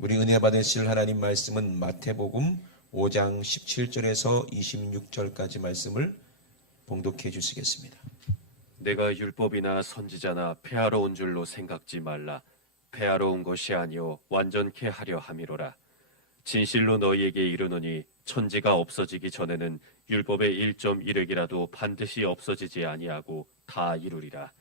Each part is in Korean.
우리 은혜 받으실 하나님 말씀은 마태복음 5장 17절에서 26절까지 말씀을 봉독해 주시겠습니다. 내가 율법이나 선지자나 폐하러 온 줄로 생각지 말라. 폐하러 온 것이 아니요 완전케 하려 함이로라. 진실로 너희에게 이르노니 천지가 없어지기 전에는 율법의 1.1획이라도 반드시 없어지지 아니하고 다 이루리라.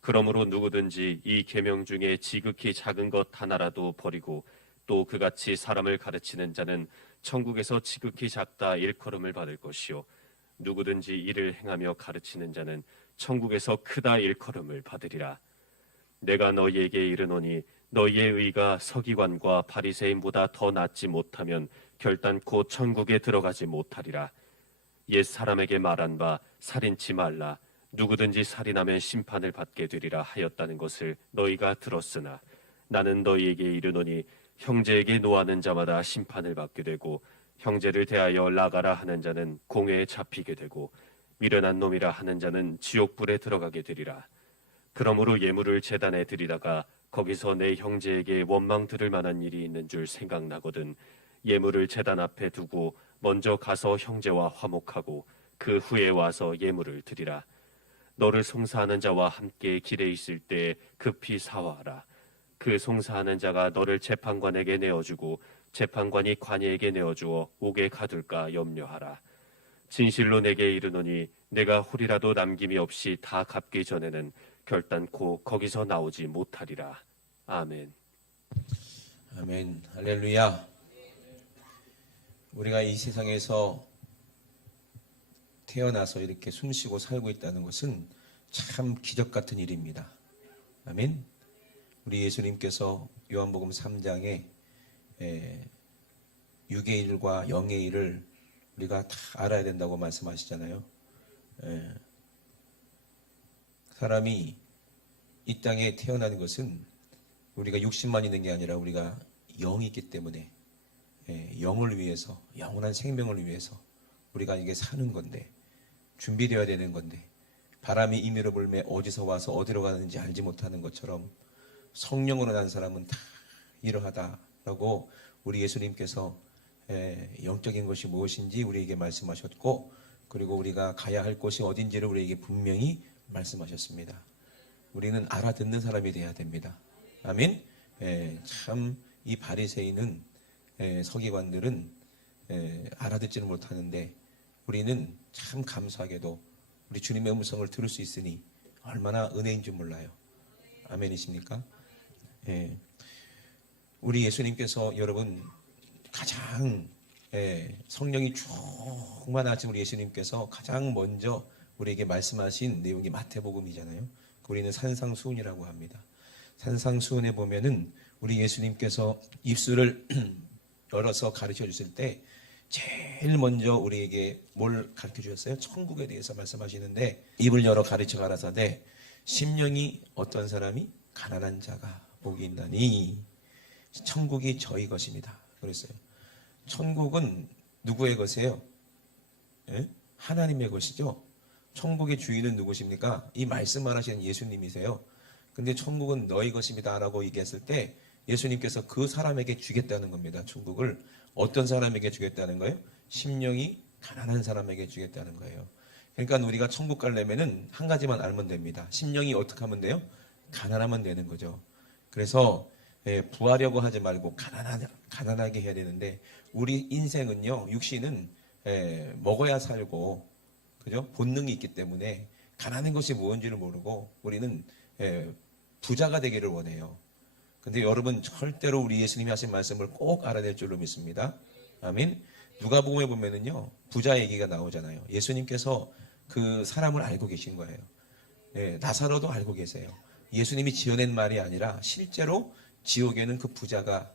그러므로 누구든지 이 계명 중에 지극히 작은 것 하나라도 버리고 또 그같이 사람을 가르치는 자는 천국에서 지극히 작다 일컬음을 받을 것이요 누구든지 이를 행하며 가르치는 자는 천국에서 크다 일컬음을 받으리라. 내가 너희에게 이르노니 너희의 의가 서기관과 바리새인보다 더 낫지 못하면 결단코 천국에 들어가지 못하리라. 옛 사람에게 말한 바 살인치 말라. 누구든지 살인하면 심판을 받게 되리라 하였다는 것을 너희가 들었으나 나는 너희에게 이르노니 형제에게 노하는 자마다 심판을 받게 되고 형제를 대하여 나가라 하는 자는 공회에 잡히게 되고 미련한 놈이라 하는 자는 지옥불에 들어가게 되리라. 그러므로 예물을 제단에 드리다가 거기서 내 형제에게 원망 들을 만한 일이 있는 줄 생각나거든 예물을 제단 앞에 두고 먼저 가서 형제와 화목하고 그 후에 와서 예물을 드리라. 너를 송사하는 자와 함께 길에 있을 때 급히 사화하라. 그 송사하는 자가 너를 재판관에게 내어주고 재판관이 관이에게 내어주어 옥에 가둘까 염려하라. 진실로 내게 이르노니 내가 홀이라도 남김이 없이 다 갚기 전에는 결단코 거기서 나오지 못하리라. 아멘. 아멘. 할렐루야. 우리가 이 세상에서 태어나서 이렇게 숨쉬고 살고 있다는 것은 참 기적 같은 일입니다. 아멘. 우리 예수님께서 요한복음 3장에 6의 일과 0의 일을 우리가 다 알아야 된다고 말씀하시잖아요. 사람이 이 땅에 태어나는 것은 우리가 육신만 있는 게 아니라 우리가 영이 있기 때문에 영을 위해서, 영원한 생명을 위해서 우리가 이게 사는 건데, 준비되어야 되는 건데, 바람이 임의로 불매 어디서 와서 어디로 가는지 알지 못하는 것처럼 성령으로 난 사람은 다 이러하다라고 우리 예수님께서 영적인 것이 무엇인지 우리에게 말씀하셨고, 그리고 우리가 가야 할 곳이 어딘지를 우리에게 분명히 말씀하셨습니다. 우리는 알아듣는 사람이 되어야 됩니다. 아멘. 참 이 바리새인은 서기관들은 알아듣지는 못하는데 우리는 참 감사하게도 우리 주님의 음성을 들을 수 있으니 얼마나 은혜인 줄 몰라요. 아멘이십니까? 우리 예수님께서 여러분 가장 성령이 충만하신 우리 예수님께서 가장 먼저 우리에게 말씀하신 내용이 마태복음이잖아요. 우리는 산상수훈이라고 합니다. 산상수훈에 보면은 우리 예수님께서 입술을 열어서 가르쳐 주실 때 제일 먼저 우리에게 뭘 가르쳐 주셨어요? 천국에 대해서 말씀하시는데 입을 열어 가르쳐 가라사대 심령이 어떤 사람이 가난한 자가 복이 있나니 천국이 저희 것입니다. 그랬어요. 천국은 누구의 것이에요? 하나님의 것이죠. 천국의 주인은 누구십니까? 이 말씀을 하시는 예수님이세요. 근데 천국은 너희 것입니다 라고 얘기했을 때 예수님께서 그 사람에게 주겠다는 겁니다. 천국을 어떤 사람에게 주겠다는 거예요? 심령이 가난한 사람에게 주겠다는 거예요. 그러니까 우리가 천국 가려면은 한 가지만 알면 됩니다. 심령이 어떻게 하면 돼요? 가난하면 되는 거죠. 그래서 부하려고 하지 말고 가난하게 해야 되는데 우리 인생은요, 육신은 먹어야 살고, 그죠? 본능이 있기 때문에 가난한 것이 무엇인지를 모르고 우리는 부자가 되기를 원해요. 근데 여러분 절대로 우리 예수님이 하신 말씀을 꼭 알아낼 줄로 믿습니다. 아멘. 누가복음에 보면은요 부자 얘기가 나오잖아요. 예수님께서 그 사람을 알고 계신 거예요. 나사로도 알고 계세요. 예수님이 지어낸 말이 아니라 실제로 지옥에는 그 부자가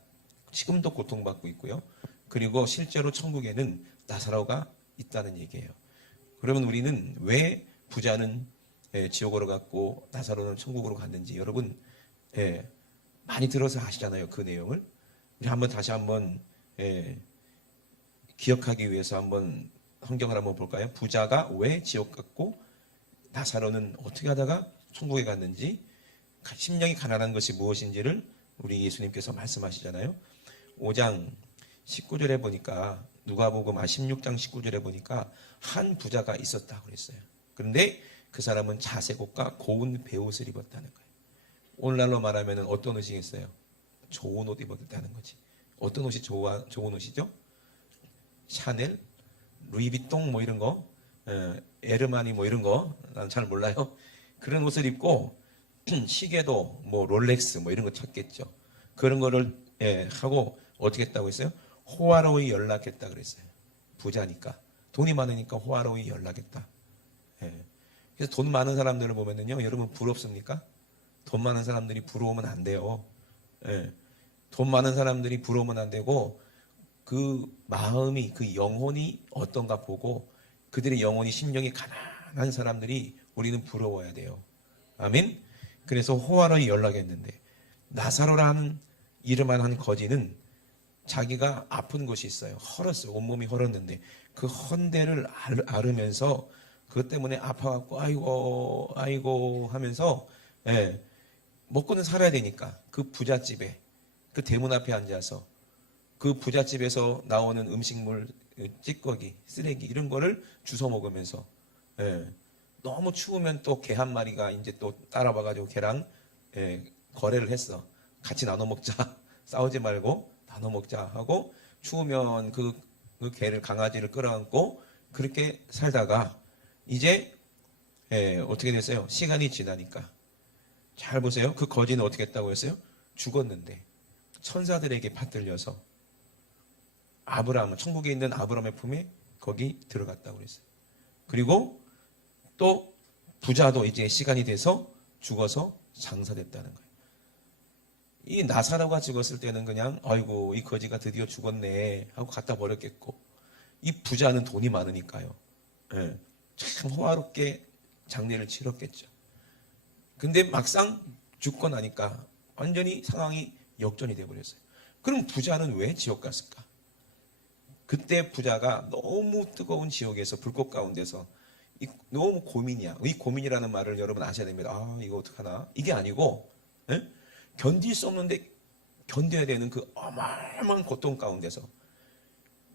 지금도 고통받고 있고요. 그리고 실제로 천국에는 나사로가 있다는 얘기예요. 그러면 우리는 왜 부자는 지옥으로 갔고 나사로는 천국으로 갔는지 여러분 많이 들어서 아시잖아요. 그 내용을. 우리 다시 한번 기억하기 위해서 한번 성경을 한번 볼까요? 부자가 왜 지옥 갔고 나사로는 어떻게 하다가 천국에 갔는지, 심령이 가난한 것이 무엇인지를 우리 예수님께서 말씀하시잖아요. 5장 19절에 보니까 누가복음 16장 19절에 보니까 한 부자가 있었다 그랬어요. 그런데 그 사람은 자색옷과 고운 베옷을 입었다는 거예요. 오늘날로 말하면 어떤 옷이겠어요? 좋은 옷 입었다는 거지. 어떤 옷이 좋은 옷이죠? 샤넬, 루이비통 뭐 이런 거, 에르마니 뭐 이런 거, 난 잘 몰라요. 그런 옷을 입고 시계도 뭐 롤렉스 뭐 이런 거 쳤겠죠. 그런 거를 하고 어떻게 했다고 했어요? 호화로이 연락했다 그랬어요. 부자니까, 돈이 많으니까 호화로이 연락했다. 그래서 돈 많은 사람들을 보면은요, 여러분 부럽습니까? 돈 많은 사람들이 부러우면 안 돼요. 돈 많은 사람들이 부러우면 안 되고, 그 마음이, 그 영혼이 어떤가 보고, 그들의 영혼이, 심령이 가난한 사람들이 우리는 부러워야 돼요. 아멘? 그래서 호화로이 연락했는데, 나사로라는 이름만 한 거지는 자기가 아픈 곳이 있어요. 헐었어요. 온몸이 헐었는데 그 헌데를 앓으면서 그것 때문에 아파갖고 아이고 하면서 먹고는 살아야 되니까 그 부잣집에, 그 대문 앞에 앉아서 그 부잣집에서 나오는 음식물, 찌꺼기, 쓰레기 이런 거를 주워 먹으면서 너무 추우면 또 개 한 마리가 이제 또 따라와가지고 걔랑 거래를 했어. 같이 나눠 먹자. 싸우지 말고 나눠 먹자 하고, 추우면 그 개를, 강아지를 끌어안고 그렇게 살다가 이제 어떻게 됐어요? 시간이 지나니까, 잘 보세요. 그 거지는 어떻게 했다고 했어요? 죽었는데 천사들에게 받들려서 천국에 있는 아브라함의 품에 거기 들어갔다고 그랬어요. 그리고 또 부자도 이제 시간이 돼서 죽어서 장사됐다는 거예요. 이 나사로가 죽었을 때는 그냥 아이고 이 거지가 드디어 죽었네 하고 갖다 버렸겠고, 이 부자는 돈이 많으니까요, 참 호화롭게 장례를 치렀겠죠. 근데 막상 죽고 나니까 완전히 상황이 역전이 돼버렸어요. 그럼 부자는 왜 지옥 갔을까? 그때 부자가 너무 뜨거운 지옥에서, 불꽃 가운데서 너무 고민이야. 이 고민이라는 말을 여러분 아셔야 됩니다. 아, 이거 어떡하나? 이게 아니고 견딜 수 없는데 견뎌야 되는 그 어마어마한 고통 가운데서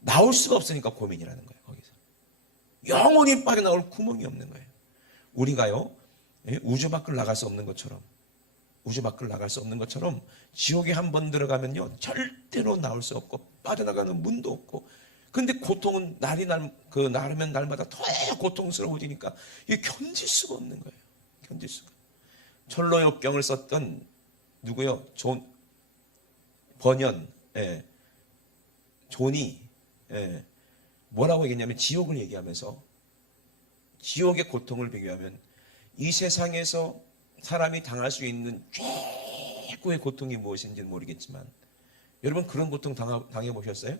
나올 수가 없으니까 고민이라는 거예요. 거기서 영원히 빠져나올 구멍이 없는 거예요. 우리가요, 우주 밖을 나갈 수 없는 것처럼, 지옥에 한번 들어가면요 절대로 나올 수 없고 빠져나가는 문도 없고, 근데 고통은 날이면 날마다 더 고통스러워지니까 이게 견딜 수가 없는 거예요. 견딜 수가. 철로역경을 썼던 누구요? 존이 뭐라고 얘기했냐면, 지옥을 얘기하면서 지옥의 고통을 비교하면 이 세상에서 사람이 당할 수 있는 최고의 고통이 무엇인지는 모르겠지만, 여러분 그런 고통 당해보셨어요?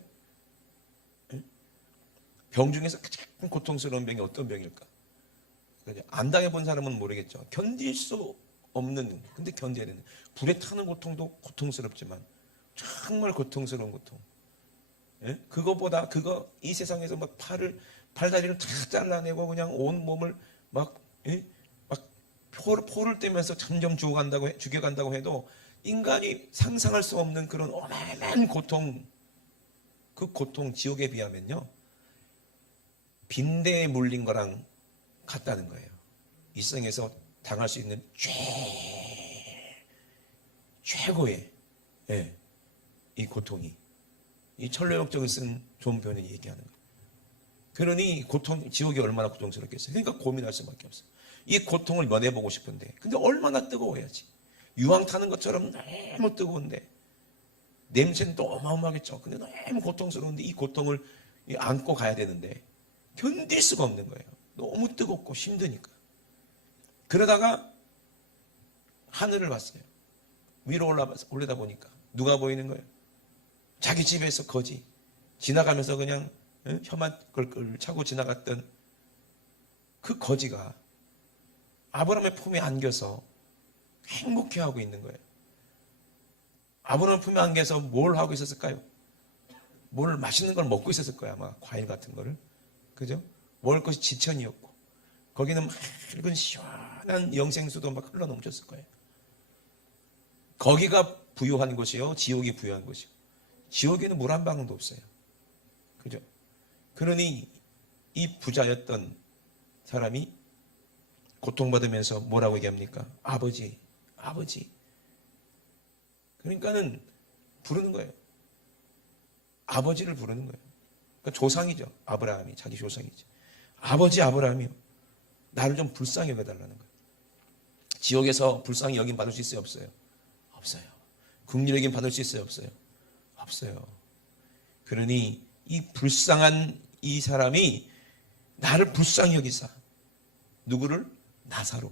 병 중에서 가장 고통스러운 병이 어떤 병일까? 안 당해본 사람은 모르겠죠. 견딜 수 없는, 근데 견뎌야 되는, 불에 타는 고통도 고통스럽지만 정말 고통스러운 고통. 그거보다 이 세상에서 막 팔다리를 다 잘라내고 그냥 온 몸을 막 포를 떼면서 점점 죽여간다고 해도 인간이 상상할 수 없는 그런 어마어마한 고통, 그 고통, 지옥에 비하면요 빈대에 물린 거랑 같다는 거예요. 이 세상에서 당할 수 있는 최고의 이 고통이, 이 철로역정을 쓴 존 변이 얘기하는 거예요. 그러니 지옥이 얼마나 고통스럽겠어요. 그러니까 고민할 수밖에 없어요. 이 고통을 면해보고 싶은데, 근데 얼마나 뜨거워야지. 유황 타는 것처럼 너무 뜨거운데, 냄새는 또 어마어마하겠죠. 근데 너무 고통스러운데 이 고통을 안고 가야 되는데 견딜 수가 없는 거예요. 너무 뜨겁고 힘드니까. 그러다가 하늘을 봤어요. 위로 올라다 보니까 누가 보이는 거예요? 자기 집에서 거지 지나가면서 그냥 혀만 끌끌 차고 지나갔던 그 거지가 아브라함의 품에 안겨서 행복해하고 있는 거예요. 아브라함 품에 안겨서 뭘 하고 있었을까요? 뭘 맛있는 걸 먹고 있었을 거야, 아마 과일 같은 거를. 그죠? 먹을 것이 지천이었고, 거기는 맑은 시원한 영생수도 막 흘러넘쳤을 거예요. 거기가 부유한 곳이요, 지옥이 부유한 곳이요. 지옥에는 물 한 방울도 없어요. 그죠? 그러니 이 부자였던 사람이 고통받으면서 뭐라고 얘기합니까? 아버지, 아버지. 그러니까는 부르는 거예요. 아버지를 부르는 거예요. 그러니까 조상이죠. 아브라함이 자기 조상이죠. 아버지 아브라함이요. 나를 좀 불쌍히 여겨달라는 거예요. 지옥에서 불쌍히 여김 받을 수 있어요? 없어요? 없어요. 긍휼히 여김 받을 수 있어요? 없어요? 없어요. 그러니 이 불쌍한 이 사람이 나를 불쌍히 여기사. 누구를? 나사로.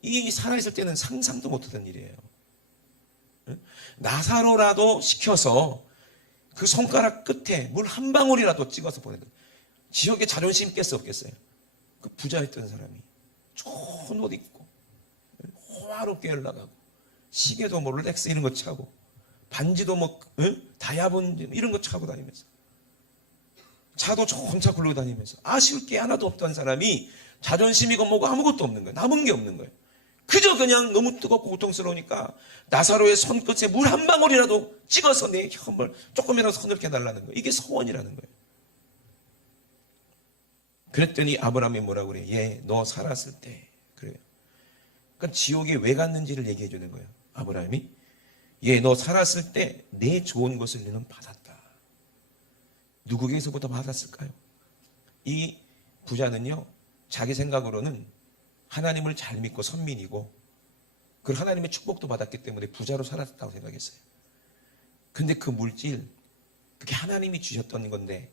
이 살아있을 때는 상상도 못하던 일이에요. 나사로라도 시켜서 그 손가락 끝에 물 한 방울이라도 찍어서 보내는 거예요. 지옥에 자존심 깼어 없겠어요? 그 부자였던 사람이 좋은 옷 입고 호화롭게 연락하고 시계도 뭐 롤렉스 이런 거 차고 반지도 뭐 다이아몬드 이런 거 차고 다니면서 차도 좋은 차 굴러고 다니면서 아쉬울 게 하나도 없던 사람이 자존심이고 뭐고 아무것도 없는 거예요. 남은 게 없는 거예요. 그저 그냥 너무 뜨겁고 고통스러우니까 나사로의 손끝에 물 한 방울이라도 찍어서 내 혀를 조금이라도 서늘게 해달라는 거예요. 이게 소원이라는 거예요. 그랬더니 아브라함이 뭐라고 그래요? 예, 너 살았을 때 그래요. 그러니까 지옥에 왜 갔는지를 얘기해 주는 거예요. 아브라함이 예, 너 살았을 때 내 좋은 것을 너는 받았다. 누구에게서부터 받았을까요? 이 부자는요, 자기 생각으로는 하나님을 잘 믿고 선민이고 그 하나님의 축복도 받았기 때문에 부자로 살았다고 생각했어요. 근데 그 물질, 그게 하나님이 주셨던 건데,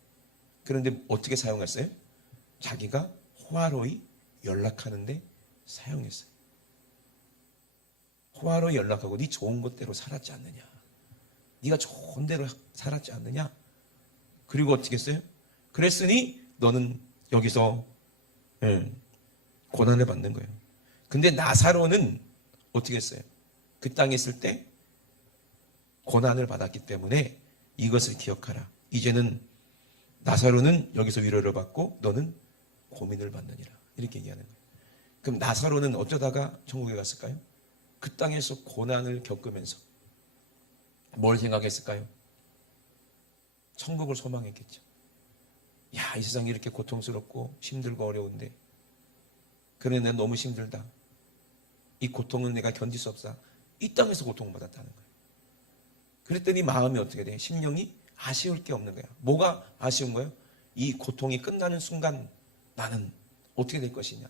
그런데 어떻게 사용했어요? 자기가 호화로이 연락하는데 사용했어요. 호화로이 연락하고 네 좋은 것대로 살았지 않느냐, 네가 좋은 대로 살았지 않느냐. 그리고 어떻게 했어요? 그랬으니 너는 여기서 고난을 받는 거예요. 근데 나사로는 어떻게 했어요? 그 땅에 있을 때 고난을 받았기 때문에 이것을 기억하라. 이제는 나사로는 여기서 위로를 받고 너는 고민을 받느니라. 이렇게 얘기하는 거예요. 그럼 나사로는 어쩌다가 천국에 갔을까요? 그 땅에서 고난을 겪으면서 뭘 생각했을까요? 천국을 소망했겠죠. 야, 이 세상이 이렇게 고통스럽고 힘들고 어려운데 그래, 난 너무 힘들다. 이 고통은 내가 견딜 수 없다. 이 땅에서 고통받았다는 거예요. 그랬더니 마음이 어떻게 돼? 심령이 아쉬울 게 없는 거야. 뭐가 아쉬운 거예요? 이 고통이 끝나는 순간 나는 어떻게 될 것이냐.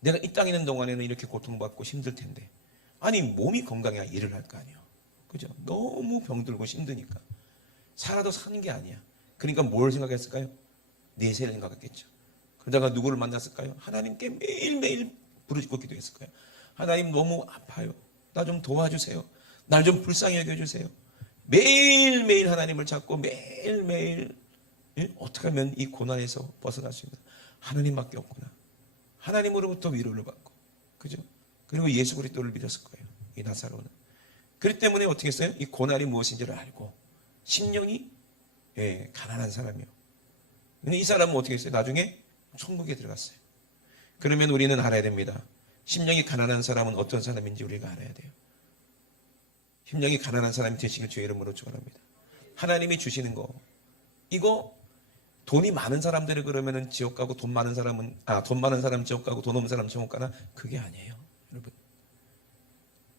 내가 이 땅에 있는 동안에는 이렇게 고통받고 힘들 텐데, 아니 몸이 건강해야 일을 할 거 아니에요. 그죠? 너무 병들고 힘드니까 살아도 사는 게 아니야. 그러니까 뭘 생각했을까요? 내세를 생각했겠죠. 그러다가 누구를 만났을까요? 하나님께 매일매일 부르짖고 기도했을 거예요. 하나님 너무 아파요. 나 좀 도와주세요. 날 좀 불쌍히 여겨주세요. 매일매일 하나님을 찾고 매일매일 어떻게 하면 이 고난에서 벗어날 수 있나. 하나님밖에 없구나. 하나님으로부터 위로를 받고, 그죠? 그리고 예수 그리스도를 믿었을 거예요. 이 나사로는. 그렇기 때문에 어떻게 했어요? 이 고난이 무엇인지를 알고 심령이 가난한 사람이요. 근데 이 사람은 어떻게 했어요? 나중에 천국에 들어갔어요. 그러면 우리는 알아야 됩니다. 심령이 가난한 사람은 어떤 사람인지 우리가 알아야 돼요. 심령이 가난한 사람이 되시길 주의 이름으로 축원합니다. 하나님이 주시는 거, 이거 돈이 많은 사람들이 그러면은 지옥 가고 돈 많은 사람은 돈 많은 사람 지옥 가고 돈 없는 사람 지옥 가나? 그게 아니에요, 여러분.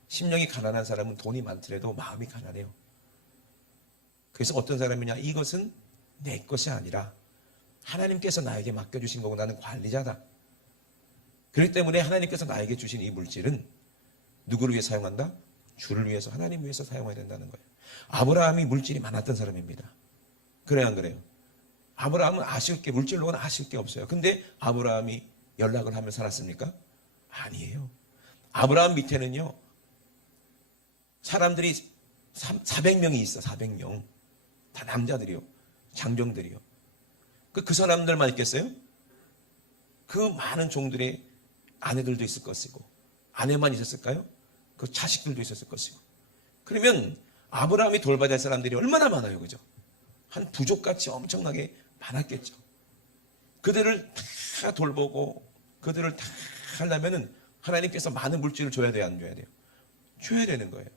심령이 가난한 사람은 돈이 많더라도 마음이 가난해요. 그래서 어떤 사람이냐? 이것은 내 것이 아니라 하나님께서 나에게 맡겨주신 거고 나는 관리자다. 그렇기 때문에 하나님께서 나에게 주신 이 물질은 누구를 위해 사용한다? 주를 위해서, 하나님 위해서 사용해야 된다는 거예요. 아브라함이 물질이 많았던 사람입니다. 그래요, 안 그래요? 아브라함은 아쉬울 게, 물질로는 아쉬울 게 없어요. 근데 아브라함이 연락을 하며 살았습니까? 아니에요. 아브라함 밑에는요, 사람들이 400명이 있어. 400명. 다 남자들이요. 장정들이요. 그 사람들만 있겠어요? 그 많은 종들의 아내들도 있을 것이고, 아내만 있었을까요? 그 자식들도 있었을 것이고. 그러면 아브라함이 돌봐야 될 사람들이 얼마나 많아요, 그죠? 한 부족같이 엄청나게 많았겠죠. 그들을 다 돌보고 그들을 다 하려면은 하나님께서 많은 물질을 줘야 돼요, 안 줘야 돼요? 줘야 되는 거예요.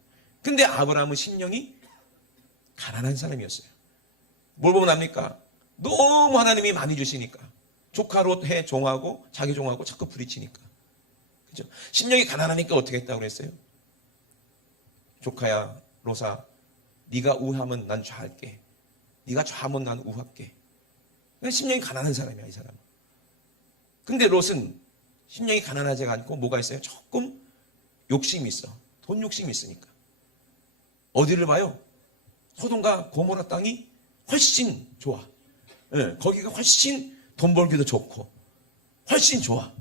근데 아브라함은 심령이 가난한 사람이었어요. 뭘 보면 압니까? 너무 하나님이 많이 주시니까. 조카 롯에 종하고 자기 종하고 자꾸 부딪히니까. 그죠? 심령이 가난하니까 어떻게 했다고 그랬어요? 조카야, 롯아, 네가 우하면 난 좌할게. 네가 좌하면 난 우할게. 심령이 가난한 사람이야, 이 사람은. 근데 롯은 심령이 가난하지가 않고 뭐가 있어요? 조금 욕심이 있어. 돈 욕심이 있으니까. 어디를 봐요? 소돔과 고모라 땅이 훨씬 좋아. 예, 거기가 훨씬 돈 벌기도 좋고 훨씬 좋아.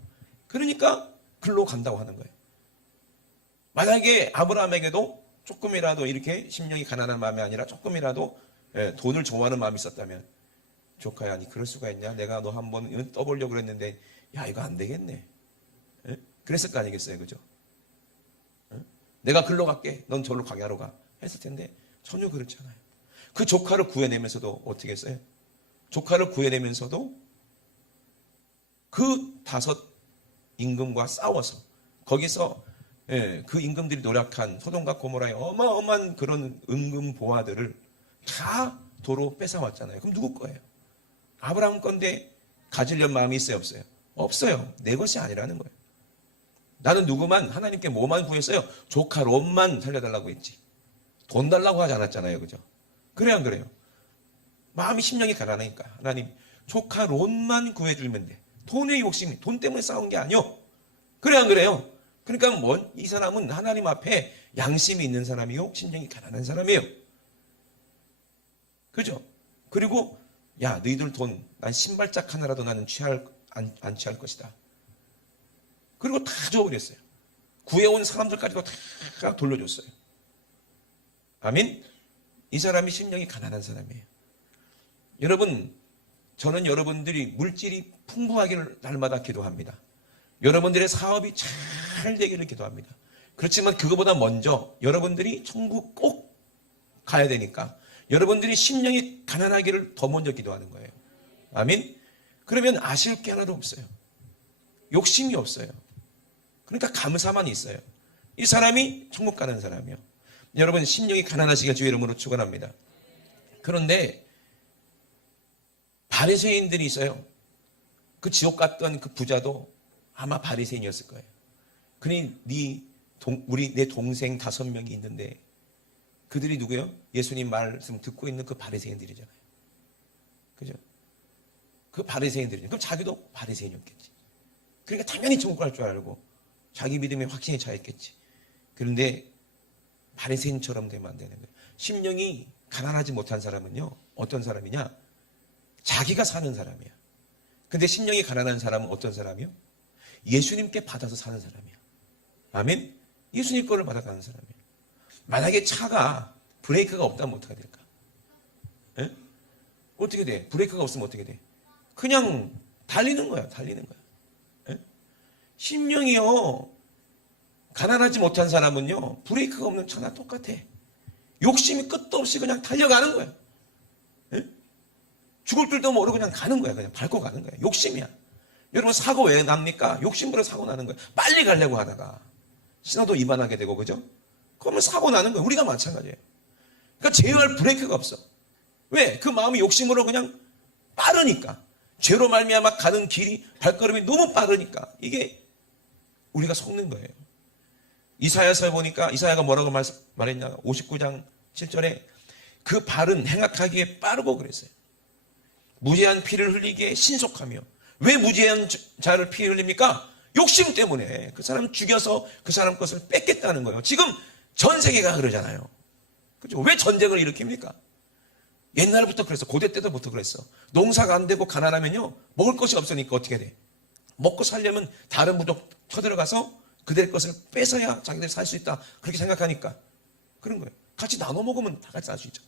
그러니까 글로 간다고 하는 거예요. 만약에 아브라함에게도 조금이라도 이렇게 심령이 가난한 마음이 아니라 조금이라도 돈을 좋아하는 마음이 있었다면, 조카야, 아니 그럴 수가 있냐? 내가 너 한번 떠보려고 그랬는데 야, 이거 안 되겠네. 예? 그랬을 거 아니겠어요, 그죠? 예? 내가 글로 갈게, 넌 저로 가게 하러 가 했을 텐데 전혀 그렇잖아요. 그 조카를 구해내면서도 어떻게 했어요? 조카를 구해내면서도 그 5 임금과 싸워서 거기서 그 임금들이 노력한 소돔과 고모라의 어마어마한 그런 임금 보화들을 다 도로 뺏어왔잖아요. 그럼 누구 거예요? 아브라함 건데 가지려는 마음이 있어요, 없어요? 없어요. 내 것이 아니라는 거예요. 나는 누구만 하나님께 뭐만 구했어요? 조카 롯만 살려달라고 했지. 돈 달라고 하지 않았잖아요, 그죠? 그래요, 안 그래요? 마음이 심령이 가난하니까 하나님 조카 롯만 구해주면 돼. 돈의 욕심이, 돈 때문에 싸운 게 아니요. 그래, 안 그래요? 그러니까 이 사람은 하나님 앞에 양심이 있는 사람이요, 심령이 가난한 사람이에요. 그죠? 그리고 야, 너희들 돈, 난 신발짝 하나라도 나는 안 취할 것이다. 그리고 다 줘버렸어요. 구해온 사람들까지도 다 돌려줬어요. 아멘? 이 사람이 심령이 가난한 사람이에요. 여러분, 저는 여러분들이 물질이 풍부하기를 날마다 기도합니다. 여러분들의 사업이 잘 되기를 기도합니다. 그렇지만 그거보다 먼저 여러분들이 천국 꼭 가야 되니까 여러분들이 심령이 가난하기를 더 먼저 기도하는 거예요. 아멘? 그러면 아실 게 하나도 없어요. 욕심이 없어요. 그러니까 감사만 있어요. 이 사람이 천국 가는 사람이요. 여러분, 심령이 가난하시길 주의 이름으로 축원합니다. 그런데 바리새인들이 있어요. 그 지옥 갔던 그 부자도 아마 바리새인이었을 거예요. 그러니 내 동생 5명이 있는데 그들이 누구예요? 예수님 말씀 듣고 있는 그 바리새인들이잖아요. 그죠? 그 바리새인들이죠. 그럼 자기도 바리새인이었겠지. 그러니까 당연히 천국 갈 줄 알고 자기 믿음에 확신이 차있겠지. 그런데 바리새인처럼 되면 안 되는 거예요. 심령이 가난하지 못한 사람은요, 어떤 사람이냐? 자기가 사는 사람이야. 근데 심령이 가난한 사람은 어떤 사람이요? 예수님께 받아서 사는 사람이야. 아멘? 예수님 거를 받아가는 사람이야. 만약에 차가 브레이크가 없다면 어떻게 될까? 에? 어떻게 돼? 브레이크가 없으면 어떻게 돼? 그냥 달리는 거야, 달리는 거야. 에? 심령이요, 가난하지 못한 사람은요, 브레이크가 없는 차나 똑같아. 욕심이 끝도 없이 그냥 달려가는 거야. 에? 죽을 줄도 모르고 그냥 가는 거야. 그냥 밟고 가는 거야. 욕심이야. 여러분, 사고 왜 납니까? 욕심으로 사고 나는 거야. 빨리 가려고 하다가 신호도 위반하게 되고, 그죠? 그러면 사고 나는 거야. 우리가 마찬가지예요. 그러니까 제어할 브레이크가 없어. 왜? 그 마음이 욕심으로 그냥 빠르니까. 죄로 말미암아 가는 길이, 발걸음이 너무 빠르니까 이게 우리가 속는 거예요. 이사야서에 보니까 이사야가 뭐라고 말했냐? 59장 7절에 그 발은 행악하기에 빠르고 그랬어요. 무죄한 피를 흘리기에 신속하며. 왜 무죄한 자를 피 흘립니까? 욕심 때문에. 그 사람 죽여서 그 사람 것을 뺏겠다는 거예요. 지금 전 세계가 그러잖아요. 그죠? 왜 전쟁을 일으킵니까? 옛날부터 그랬어. 고대 때부터 그랬어. 농사가 안 되고 가난하면요, 먹을 것이 없으니까 어떻게 돼? 먹고 살려면 다른 부족 쳐들어가서 그들 것을 뺏어야 자기들이 살 수 있다. 그렇게 생각하니까 그런 거예요. 같이 나눠 먹으면 다 같이 살 수 있잖아.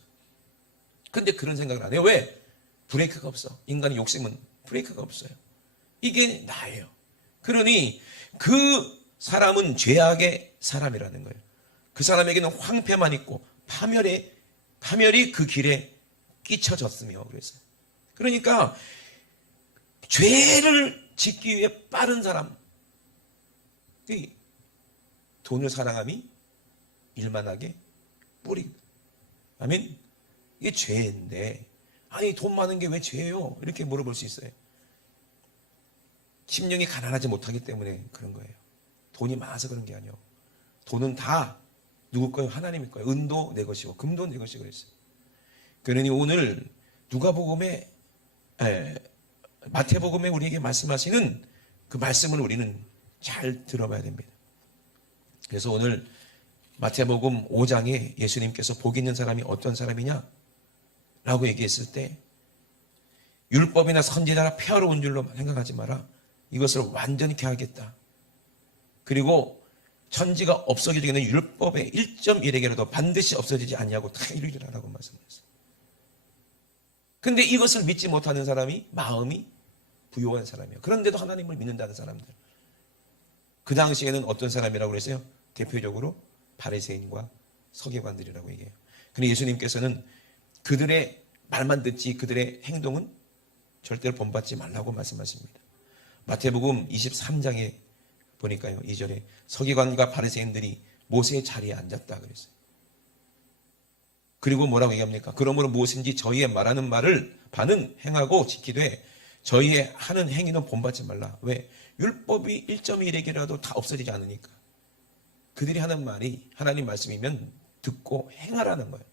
근데 그런 생각을 안 해요. 왜? 브레이크가 없어. 인간의 욕심은 브레이크가 없어요. 이게 나예요. 그러니 그 사람은 죄악의 사람이라는 거예요. 그 사람에게는 황폐만 있고 파멸이 그 길에 끼쳐졌으며 그랬어요. 그러니까 죄를 짓기 위해 빠른 사람, 돈을 사랑함이 일만하게 뿌리. 아멘. 이게 죄인데, 아니 돈 많은 게 왜 죄예요? 이렇게 물어볼 수 있어요. 심령이 가난하지 못하기 때문에 그런 거예요. 돈이 많아서 그런 게 아니에요. 돈은 다 누구 거예요? 하나님의 거예요. 은도 내 것이고 금도 내 것이고 그랬어요. 그러니 오늘 누가복음에 마태복음에 우리에게 말씀하시는 그 말씀을 우리는 잘 들어봐야 됩니다. 그래서 오늘 마태복음 5장에 예수님께서 복 있는 사람이 어떤 사람이냐? 라고 얘기했을 때 율법이나 선지자나 폐하로운 줄로 생각하지 마라. 이것을 완전히 개하겠다. 그리고 천지가 없어지기 전에 율법의 1.1에게라도 반드시 없어지지 않냐고 다 이루리라라고 말씀하셨어요. 근데 이것을 믿지 못하는 사람이 마음이 부요한 사람이에요. 그런데도 하나님을 믿는다는 사람들. 그 당시에는 어떤 사람이라고 그랬어요? 대표적으로 바리새인과 서기관들이라고 얘기해요. 근데 예수님께서는 그들의 말만 듣지 그들의 행동은 절대로 본받지 말라고 말씀하십니다. 마태복음 23장에 보니까요, 2절에 서기관과 바리새인들이 모세의 자리에 앉았다 그랬어요. 그리고 뭐라고 얘기합니까? 그러므로 무엇인지 저희의 말하는 말을 반은 행하고 지키되 저희의 하는 행위는 본받지 말라. 왜? 율법이 1.1에게라도 다 없어지지 않으니까. 그들이 하는 말이 하나님 말씀이면 듣고 행하라는 거예요.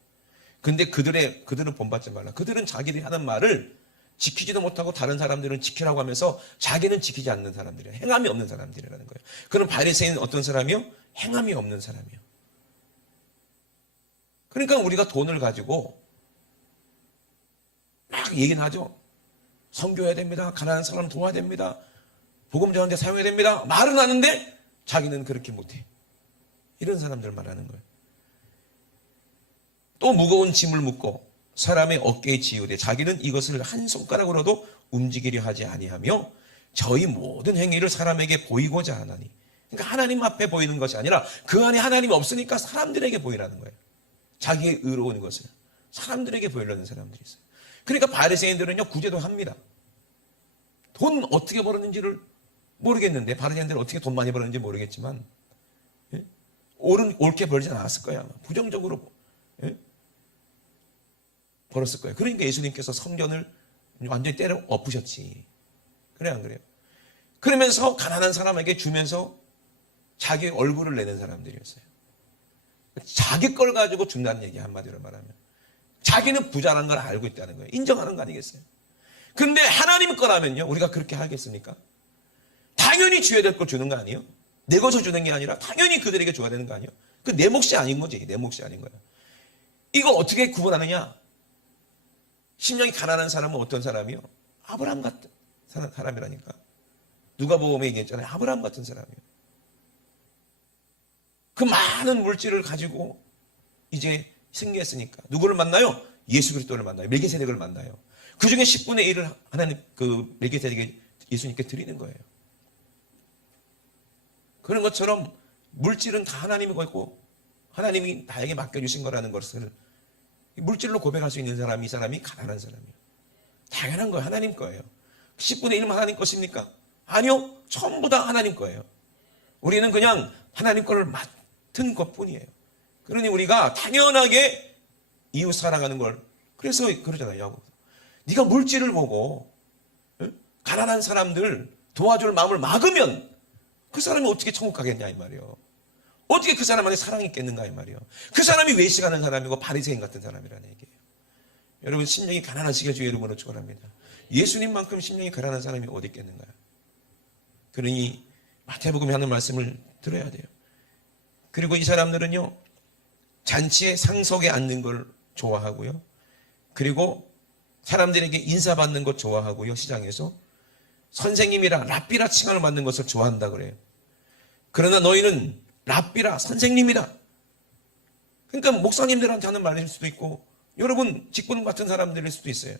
근데 그들은 본받지 말라. 그들은 자기들이 하는 말을 지키지도 못하고 다른 사람들은 지키라고 하면서 자기는 지키지 않는 사람들이에요. 행함이 없는 사람들이라는 거예요. 그럼 바리새인은 어떤 사람이요? 행함이 없는 사람이요. 그러니까 우리가 돈을 가지고 막 얘기는 하죠. 선교해야 됩니다. 가난한 사람 도와야 됩니다. 복음 전하는 데 사용해야 됩니다. 말은 하는데 자기는 그렇게 못해. 이런 사람들 말하는 거예요. 또 무거운 짐을 묻고 사람의 어깨에 지우되 자기는 이것을 한 손가락으로도 움직이려 하지 아니하며 저희 모든 행위를 사람에게 보이고자 하나니. 그러니까 하나님 앞에 보이는 것이 아니라 그 안에 하나님이 없으니까 사람들에게 보이라는 거예요. 자기의 의로운 것을 사람들에게 보이려는 사람들이 있어요. 그러니까 바리새인들은요 구제도 합니다. 돈 어떻게 벌었는지를 모르겠는데 바리새인들은 어떻게 돈 많이 벌었는지 모르겠지만 옳게 벌지 않았을 거야. 부정적으로 벌었을 거예요. 그러니까 예수님께서 성전을 완전히 때려 엎으셨지. 그래 안 그래요? 그러면서 가난한 사람에게 주면서 자기 얼굴을 내는 사람들이었어요. 자기 걸 가지고 준다는 얘기 한마디로 말하면 자기는 부자라는 걸 알고 있다는 거예요. 인정하는 거 아니겠어요? 근데 하나님 거라면요 우리가 그렇게 하겠습니까? 당연히 줘야 될 걸 주는 거 아니에요? 내 것을 주는 게 아니라 당연히 그들에게 줘야 되는 거 아니에요? 그 내 몫이 아닌 거지. 내 몫이 아닌 거야. 이거 어떻게 구분하느냐? 심령이 가난한 사람은 어떤 사람이요? 아브라함 같은 사람이라니까. 누가복음에 얘기했잖아요. 아브라함 같은 사람이요. 그 많은 물질을 가지고 이제 승리했으니까 누구를 만나요? 예수 그리스도를 만나요. 멜기세덱을 만나요. 그 중에 10분의 1을 하나님 그 멜기세덱이 예수님께 드리는 거예요. 그런 것처럼 물질은 다 하나님이 있고 하나님이 나에게 맡겨주신 거라는 것을 물질로 고백할 수 있는 사람이 이 사람이 가난한 사람이에요. 당연한 거예요. 하나님 거예요. 10분의 1만 하나님 것입니까? 아니요. 전부 다 하나님 거예요. 우리는 그냥 하나님 거를 맡은 것뿐이에요. 그러니 우리가 당연하게 이웃 사랑하는 걸 그래서 그러잖아요. 야고. 네가 물질을 보고 가난한 사람들 도와줄 마음을 막으면 그 사람이 어떻게 천국 가겠냐 이 말이에요. 어떻게 그 사람 안에 사랑이 있겠는가 이 말이에요. 그 사람이 외식하는 사람이고 바리새인 같은 사람이라는 얘기예요. 여러분 심령이 가난하시길 주의 이름으로 축원합니다. 예수님만큼 심령이 가난한 사람이 어디 있겠는가요? 그러니 마태복음에 하는 말씀을 들어야 돼요. 그리고 이 사람들은요 잔치에 상석에 앉는 걸 좋아하고요. 그리고 사람들에게 인사받는 것 좋아하고요. 시장에서 선생님이라 랍비라 칭함을 받는 것을 좋아한다 그래요. 그러나 너희는 랍비라 선생님이다. 그러니까 목사님들한테 하는 말일 수도 있고 여러분 직분 같은 사람들일 수도 있어요.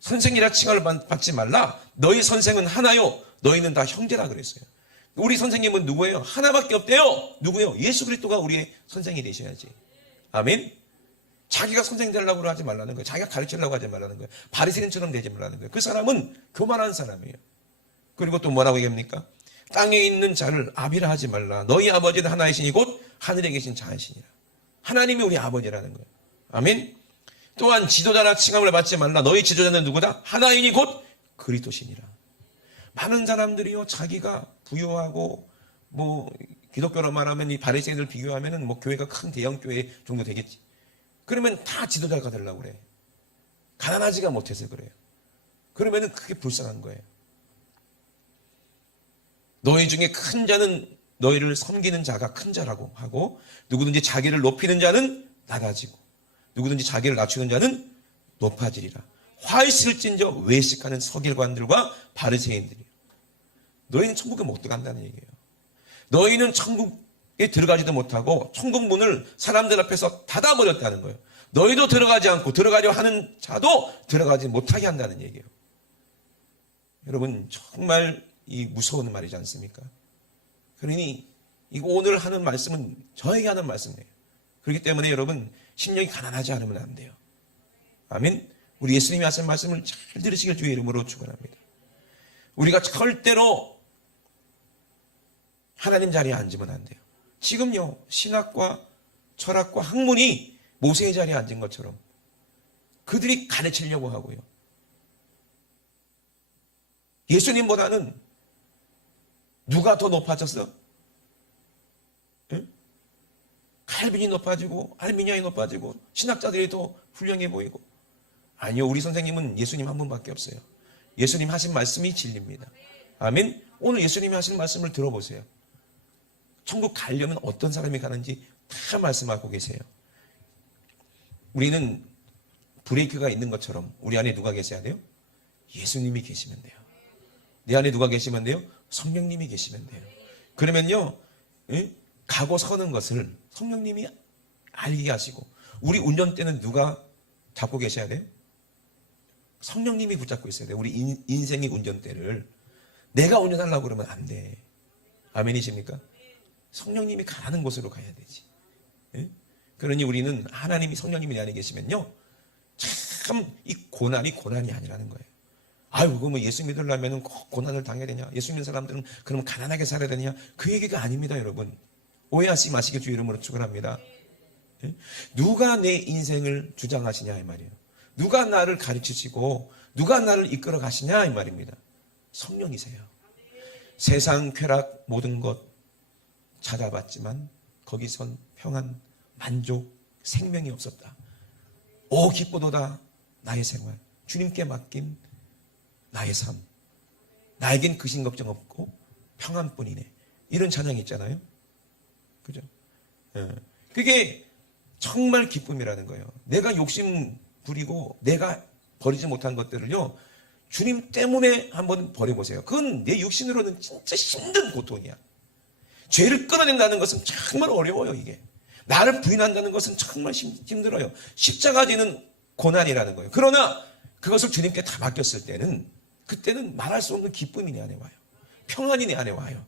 선생이라 칭함을 받지 말라. 너희 선생은 하나요. 너희는 다 형제라 그랬어요. 우리 선생님은 누구예요? 하나밖에 없대요. 누구예요? 예수 그리스도가 우리의 선생이 되셔야지. 아멘. 자기가 선생 되려고 하지 말라는 거예요. 자기가 가르치려고 하지 말라는 거예요. 바리새인처럼 되지 말라는 거예요. 그 사람은 교만한 사람이에요. 그리고 또 뭐라고 얘기합니까? 땅에 있는 자를 아비라 하지 말라. 너희 아버지는 하나이시니 곧 하늘에 계신 자이시니라. 하나님이 우리 아버지라는 거예요. 아멘. 또한 지도자나 칭함을 받지 말라. 너희 지도자는 누구다? 하나이니 곧 그리스도시니라. 많은 사람들이요, 자기가 부유하고 뭐 기독교로 말하면 이 바리새인들 비교하면은 뭐 교회가 큰 대형 교회 정도 되겠지. 그러면 다 지도자가 되려고 그래. 가난하지가 못해서 그래요. 그러면은 그게 불쌍한 거예요. 너희 중에 큰 자는 너희를 섬기는 자가 큰 자라고 하고, 누구든지 자기를 높이는 자는 낮아지고, 누구든지 자기를 낮추는 자는 높아지리라. 화 있을진저 외식하는 서기관들과 바리새인들이요. 너희는 천국에 못 들어간다는 얘기예요. 너희는 천국에 들어가지도 못하고 천국 문을 사람들 앞에서 닫아버렸다는 거예요. 너희도 들어가지 않고 들어가려 하는 자도 들어가지 못하게 한다는 얘기예요. 여러분, 정말 이 무서운 말이지 않습니까? 그러니 이거 오늘 하는 말씀은 저에게 하는 말씀이에요. 그렇기 때문에 여러분, 심령이 가난하지 않으면 안 돼요. 아멘. 우리 예수님이 하신 말씀을 잘 들으시길 주의 이름으로 축원합니다. 우리가 절대로 하나님 자리에 앉으면 안 돼요. 지금요, 신학과 철학과 학문이 모세의 자리에 앉은 것처럼 그들이 가르치려고 하고요. 예수님보다는 누가 더 높아졌어? 응? 칼빈이 높아지고 알미니아이 높아지고 신학자들이 더 훌륭해 보이고. 아니요, 우리 선생님은 예수님 한 분밖에 없어요. 예수님 하신 말씀이 진리입니다. 아멘. 오늘 예수님이 하신 말씀을 들어보세요. 천국 가려면 어떤 사람이 가는지 다 말씀하고 계세요. 우리는 브레이크가 있는 것처럼 우리 안에 누가 계셔야 돼요? 예수님이 계시면 돼요. 내 안에 누가 계시면 돼요? 성령님이 계시면 돼요. 그러면요, 가고 서는 것을 성령님이 알게 하시고, 우리 운전대는 누가 잡고 계셔야 돼요? 성령님이 붙잡고 있어야 돼요. 우리 인생의 운전대를. 내가 운전하려고 그러면 안 돼. 아멘이십니까? 성령님이 가라는 곳으로 가야 되지. 그러니 우리는 하나님이 성령님이 내 안에 계시면요, 참 이 고난이 아니라는 거예요. 아유, 그거 뭐 예수 믿으려면 꼭 고난을 당해야 되냐? 예수 믿는 사람들은 그럼 가난하게 살아야 되냐? 그 얘기가 아닙니다, 여러분. 오해하지 마시길 주의 이름으로 축원합니다. 누가 내 인생을 주장하시냐 이 말이에요. 누가 나를 가르치시고 누가 나를 이끌어 가시냐 이 말입니다. 성령이세요. 세상 쾌락 모든 것 찾아봤지만 거기선 평안, 만족, 생명이 없었다. 오 기쁘도다 나의 생활, 주님께 맡긴 나의 삶, 나에겐 근심 걱정 없고 평안뿐이네. 이런 찬양이 있잖아요. 그죠? 그게 정말 기쁨이라는 거예요. 내가 욕심 부리고 내가 버리지 못한 것들을요, 주님 때문에 한번 버려보세요. 그건 내 육신으로는 진짜 힘든 고통이야. 죄를 끊어낸다는 것은 정말 어려워요. 이게 나를 부인한다는 것은 정말 힘들어요. 십자가 지는 고난이라는 거예요. 그러나 그것을 주님께 다 맡겼을 때는, 그때는 말할 수 없는 기쁨이 내 안에 와요. 평안이 내 안에 와요.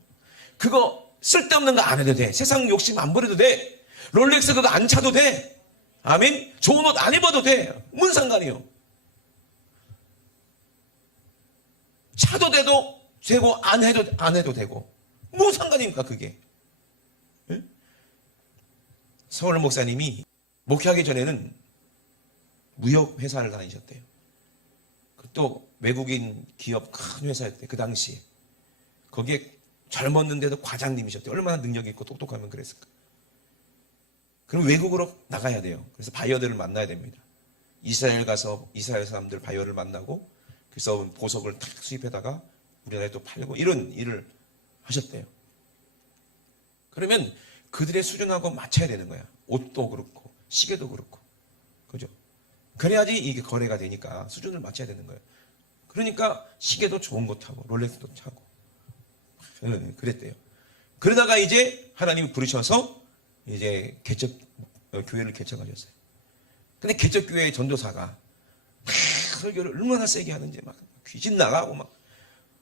그거 쓸데없는 거 안 해도 돼. 세상 욕심 안 부려도 돼. 롤렉스 그거 안 차도 돼. 아멘. 좋은 옷 안 입어도 돼. 뭔 상관이요. 차도 돼도 되고 안 해도 되고 뭐 상관입니까 그게. 네? 서울 목사님이 목회하기 전에는 무역 회사를 다니셨대요. 또 외국인 기업 큰 회사였대. 그 당시에 거기에 젊었는데도 과장님이셨대요. 얼마나 능력이 있고 똑똑하면 그랬을까. 그럼 외국으로 나가야 돼요. 그래서 바이어들을 만나야 됩니다. 이스라엘 가서 이스라엘 사람들 바이어를 만나고, 그래서 보석을 탁 수입해다가 우리나라에 또 팔고 이런 일을 하셨대요. 그러면 그들의 수준하고 맞춰야 되는 거야. 옷도 그렇고 시계도 그렇고. 그죠? 그래야지 이게 거래가 되니까 수준을 맞춰야 되는 거예요. 그러니까 시계도 좋은 거 타고 롤렉스도 차고 그랬대요. 그러다가 이제 하나님이 부르셔서 이제 교회를 개척하셨어요. 근데 개척교회의 전도사가 막 설교를 얼마나 세게 하는지 막 귀신 나가고 막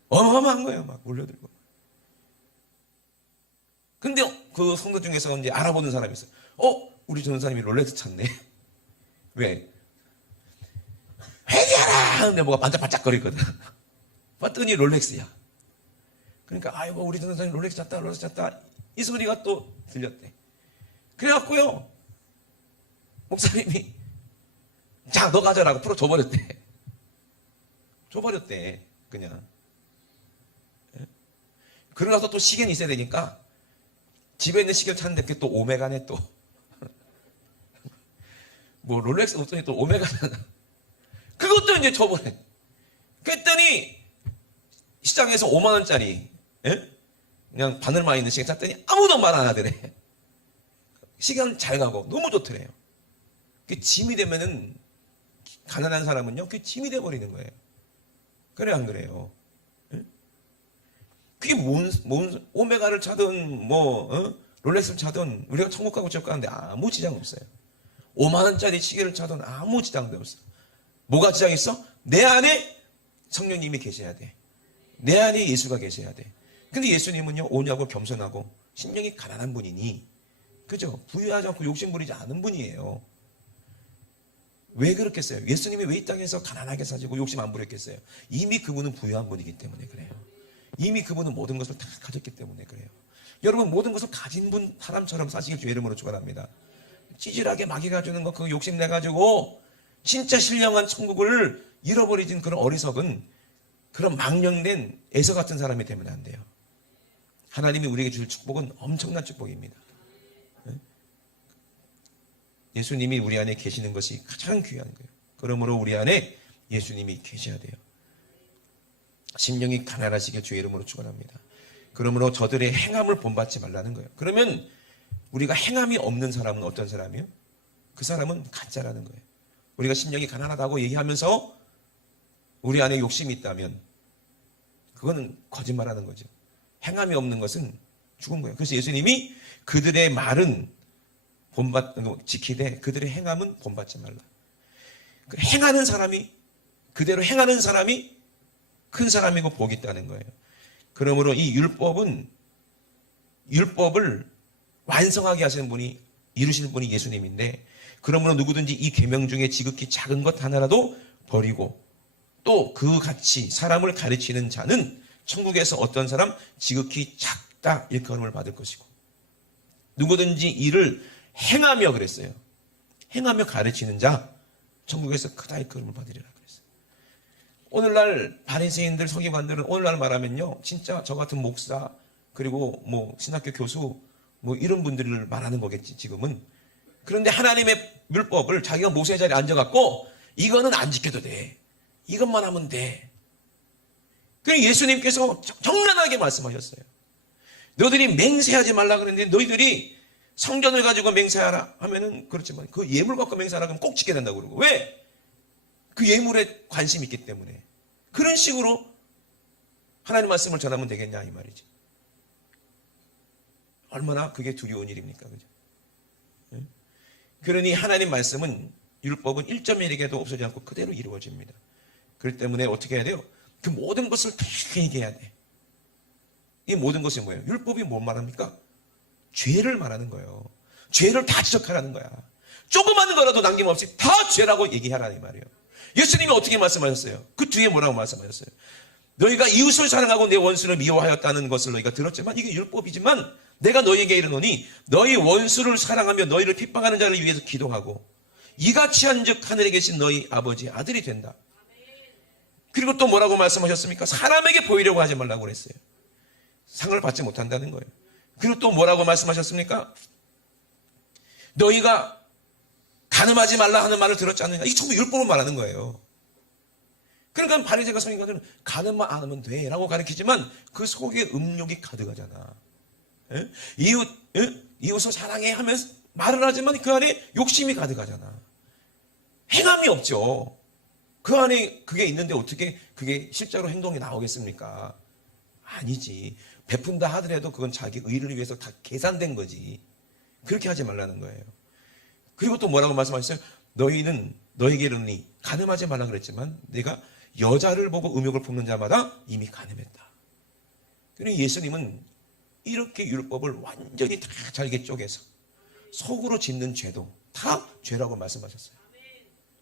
어마어마한 거예요. 막 몰려들고. 근데 그 성도 중에서 이제 알아보는 사람이 있어요. 우리 전도사님이 롤렉스 찼네. 왜? 회개하라! 근데 뭐가 반짝반짝거리거든. 봤더니 롤렉스야. 그러니까 아이고 우리 전도사님 롤렉스 찼다 이 소리가 또 들렸대. 그래갖고요 목사님이 자, 너 가져라고 풀어 줘버렸대. 줘버렸대, 그냥. 그러고 나서 또 시계는 있어야 되니까 집에 있는 시계를 찾는데 그게 또 오메가네 또. 뭐 롤렉스 없더니 또 오메가잖아. 그것도 이제 줘버려. 그랬더니 시장에서 5만 원짜리 그냥 바늘만 있는 시계 샀더니 아무도 말 안 하더래. 시간 잘 가고 너무 좋더래요. 그 짐이 되면은 가난한 사람은요, 그 짐이 돼 버리는 거예요. 그래 안 그래요? 그게 뭔 오메가를 차든 롤렉스를 차든 우리가 천국 가고 지옥 가는데 아무 지장 없어요. 5만 원짜리 시계를 차든 아무 지장도 없어. 뭐가 지장 있어? 내 안에 성령님이 계셔야 돼. 내 안에 예수가 계셔야 돼. 근데 예수님은요, 온유하고 겸손하고 심령이 가난한 분이니, 그죠? 부유하지 않고 욕심 부리지 않은 분이에요. 왜 그렇겠어요? 예수님이 왜 이 땅에서 가난하게 사시고 욕심 안 부렸겠어요? 이미 그분은 부유한 분이기 때문에 그래요. 이미 그분은 모든 것을 다 가졌기 때문에 그래요. 여러분, 모든 것을 가진 분 사람처럼 사시길 주의 이름으로 축원합니다. 찌질하게 마귀가 주는 거 그거 욕심내가지고 진짜 신령한 천국을 잃어버리진 그런 어리석은, 그런 망령된 에서 같은 사람이 되면 안 돼요. 하나님이 우리에게 주실 축복은 엄청난 축복입니다. 예수님이 우리 안에 계시는 것이 가장 귀한 거예요. 그러므로 우리 안에 예수님이 계셔야 돼요. 심령이 가난하시길 주의 이름으로 축원합니다. 그러므로 저들의 행함을 본받지 말라는 거예요. 그러면 우리가 행함이 없는 사람은 어떤 사람이요? 그 사람은 가짜라는 거예요. 우리가 심령이 가난하다고 얘기하면서 우리 안에 욕심이 있다면 그거는 거짓말하는 거죠. 행함이 없는 것은 죽은 거예요. 그래서 예수님이 그들의 말은 지키되 그들의 행함은 본받지 말라. 행하는 사람이, 그대로 행하는 사람이 큰 사람이고 복이 있다는 거예요. 그러므로 이 율법을 완성하게 하시는 분이, 이루시는 분이 예수님인데, 그러므로 누구든지 이 계명 중에 지극히 작은 것 하나라도 버리고 또 그 같이 사람을 가르치는 자는 천국에서 어떤 사람 지극히 작다 일컬음을 받을 것이고, 누구든지 이를 행하며 그랬어요. 행하며 가르치는 자 천국에서 크다 일컬음을 받으리라 그랬어요. 오늘날 바리새인들, 서기관들은 오늘날 말하면요, 진짜 저 같은 목사, 그리고 뭐 신학교 교수, 뭐 이런 분들을 말하는 거겠지 지금은. 그런데 하나님의 율법을 자기가 모세의 자리에 앉아갖고 이거는 안 지켜도 돼, 이것만 하면 돼. 그래서 예수님께서 정란하게 말씀하셨어요. 너희들이 맹세하지 말라 그랬는데 너희들이 성전을 가지고 맹세하라 하면은 그렇지만 그 예물 갖고 맹세하라 그러면 꼭 지켜야 된다고 그러고, 왜? 그 예물에 관심이 있기 때문에. 그런 식으로 하나님 말씀을 전하면 되겠냐 이 말이지. 얼마나 그게 두려운 일입니까, 그죠? 그러니 하나님 말씀은, 율법은 1.1에게도 없어지지 않고 그대로 이루어집니다. 그렇기 때문에 어떻게 해야 돼요? 그 모든 것을 다 얘기해야 돼. 이 모든 것이 뭐예요? 율법이 뭔 말합니까? 죄를 말하는 거예요. 죄를 다 지적하라는 거야. 조그마한 거라도 남김없이 다 죄라고 얘기하라는 말이에요. 예수님이 어떻게 말씀하셨어요? 그 뒤에 뭐라고 말씀하셨어요? 너희가 이웃을 사랑하고 내 원수를 미워하였다는 것을 너희가 들었지만 이게 율법이지만 내가 너희에게 이르노니 너희 원수를 사랑하며 너희를 핍박하는 자를 위해서 기도하고 이같이 한즉 하늘에 계신 너희 아버지의 아들이 된다. 그리고 또 뭐라고 말씀하셨습니까? 사람에게 보이려고 하지 말라고 그랬어요. 상을 받지 못한다는 거예요. 그리고 또 뭐라고 말씀하셨습니까? 너희가 간음하지 말라 하는 말을 들었지 않느냐. 이게 전부 율법을 말하는 거예요. 그러니까 바리새인과 서기관들은 간음만 안 하면 돼 라고 가르치지만 그 속에 음욕이 가득하잖아. 에? 이웃을 사랑해 하면서 말을 하지만 그 안에 욕심이 가득하잖아. 행함이 없죠. 그 안에 그게 있는데 어떻게 그게 실제로 행동이 나오겠습니까? 아니지. 베푼다 하더라도 그건 자기 의를 위해서 다 계산된 거지. 그렇게 하지 말라는 거예요. 그리고 또 뭐라고 말씀하셨어요? 너희는 너에게 이르니 간음하지 말라 그랬지만 내가 여자를 보고 음욕을 품는 자마다 이미 간음했다. 그러니 예수님은 이렇게 율법을 완전히 다 잘게 쪼개서 속으로 짓는 죄도 다 죄라고 말씀하셨어요.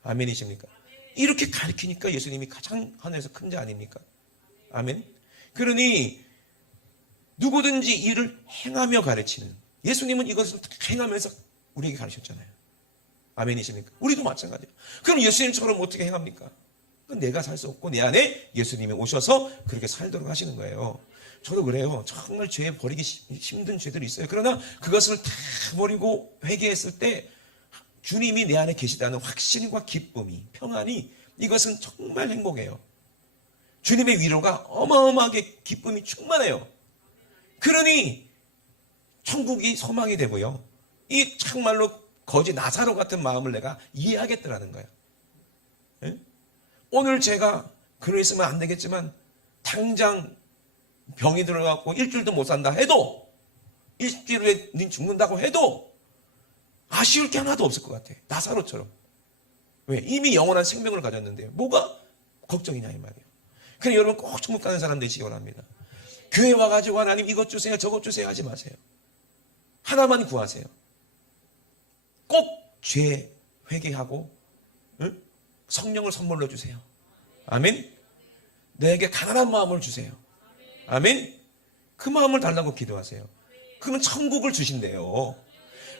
아멘이십니까? 이렇게 가르치니까 예수님이 가장 하늘에서 큰 자 아닙니까? 아멘. 그러니 누구든지 이를 행하며 가르치는, 예수님은 이것을 행하면서 우리에게 가르쳤잖아요. 아멘이십니까? 우리도 마찬가지예요. 그럼 예수님처럼 어떻게 행합니까? 그건 내가 살 수 없고 내 안에 예수님이 오셔서 그렇게 살도록 하시는 거예요. 저도 그래요. 정말 죄 버리기 힘든 죄들이 있어요. 그러나 그것을 다 버리고 회개했을 때 주님이 내 안에 계시다는 확신과 기쁨이, 평안이, 이것은 정말 행복해요. 주님의 위로가 어마어마하게 기쁨이 충만해요. 그러니 천국이 소망이 되고요. 이 정말로 거지 나사로 같은 마음을 내가 이해하겠더라는 거예요. 예? 오늘 제가 그랬으면 안 되겠지만 당장 병이 들어갖고 일주일도 못 산다 해도, 일주일 후에 닌 죽는다고 해도 아쉬울 게 하나도 없을 것 같아. 나사로처럼. 왜? 이미 영원한 생명을 가졌는데 뭐가 걱정이냐 이 말이에요. 그래서 여러분 꼭 천국 가는 사람 되시기 원합니다. 교회 와가지고 하나님 이것 주세요 저것 주세요 하지 마세요. 하나만 구하세요. 꼭 죄 회개하고, 응? 성령을 선물로 주세요. 아멘. 내게 가난한 마음을 주세요. 아멘. 그 마음을 달라고 기도하세요. 그러면 천국을 주신대요.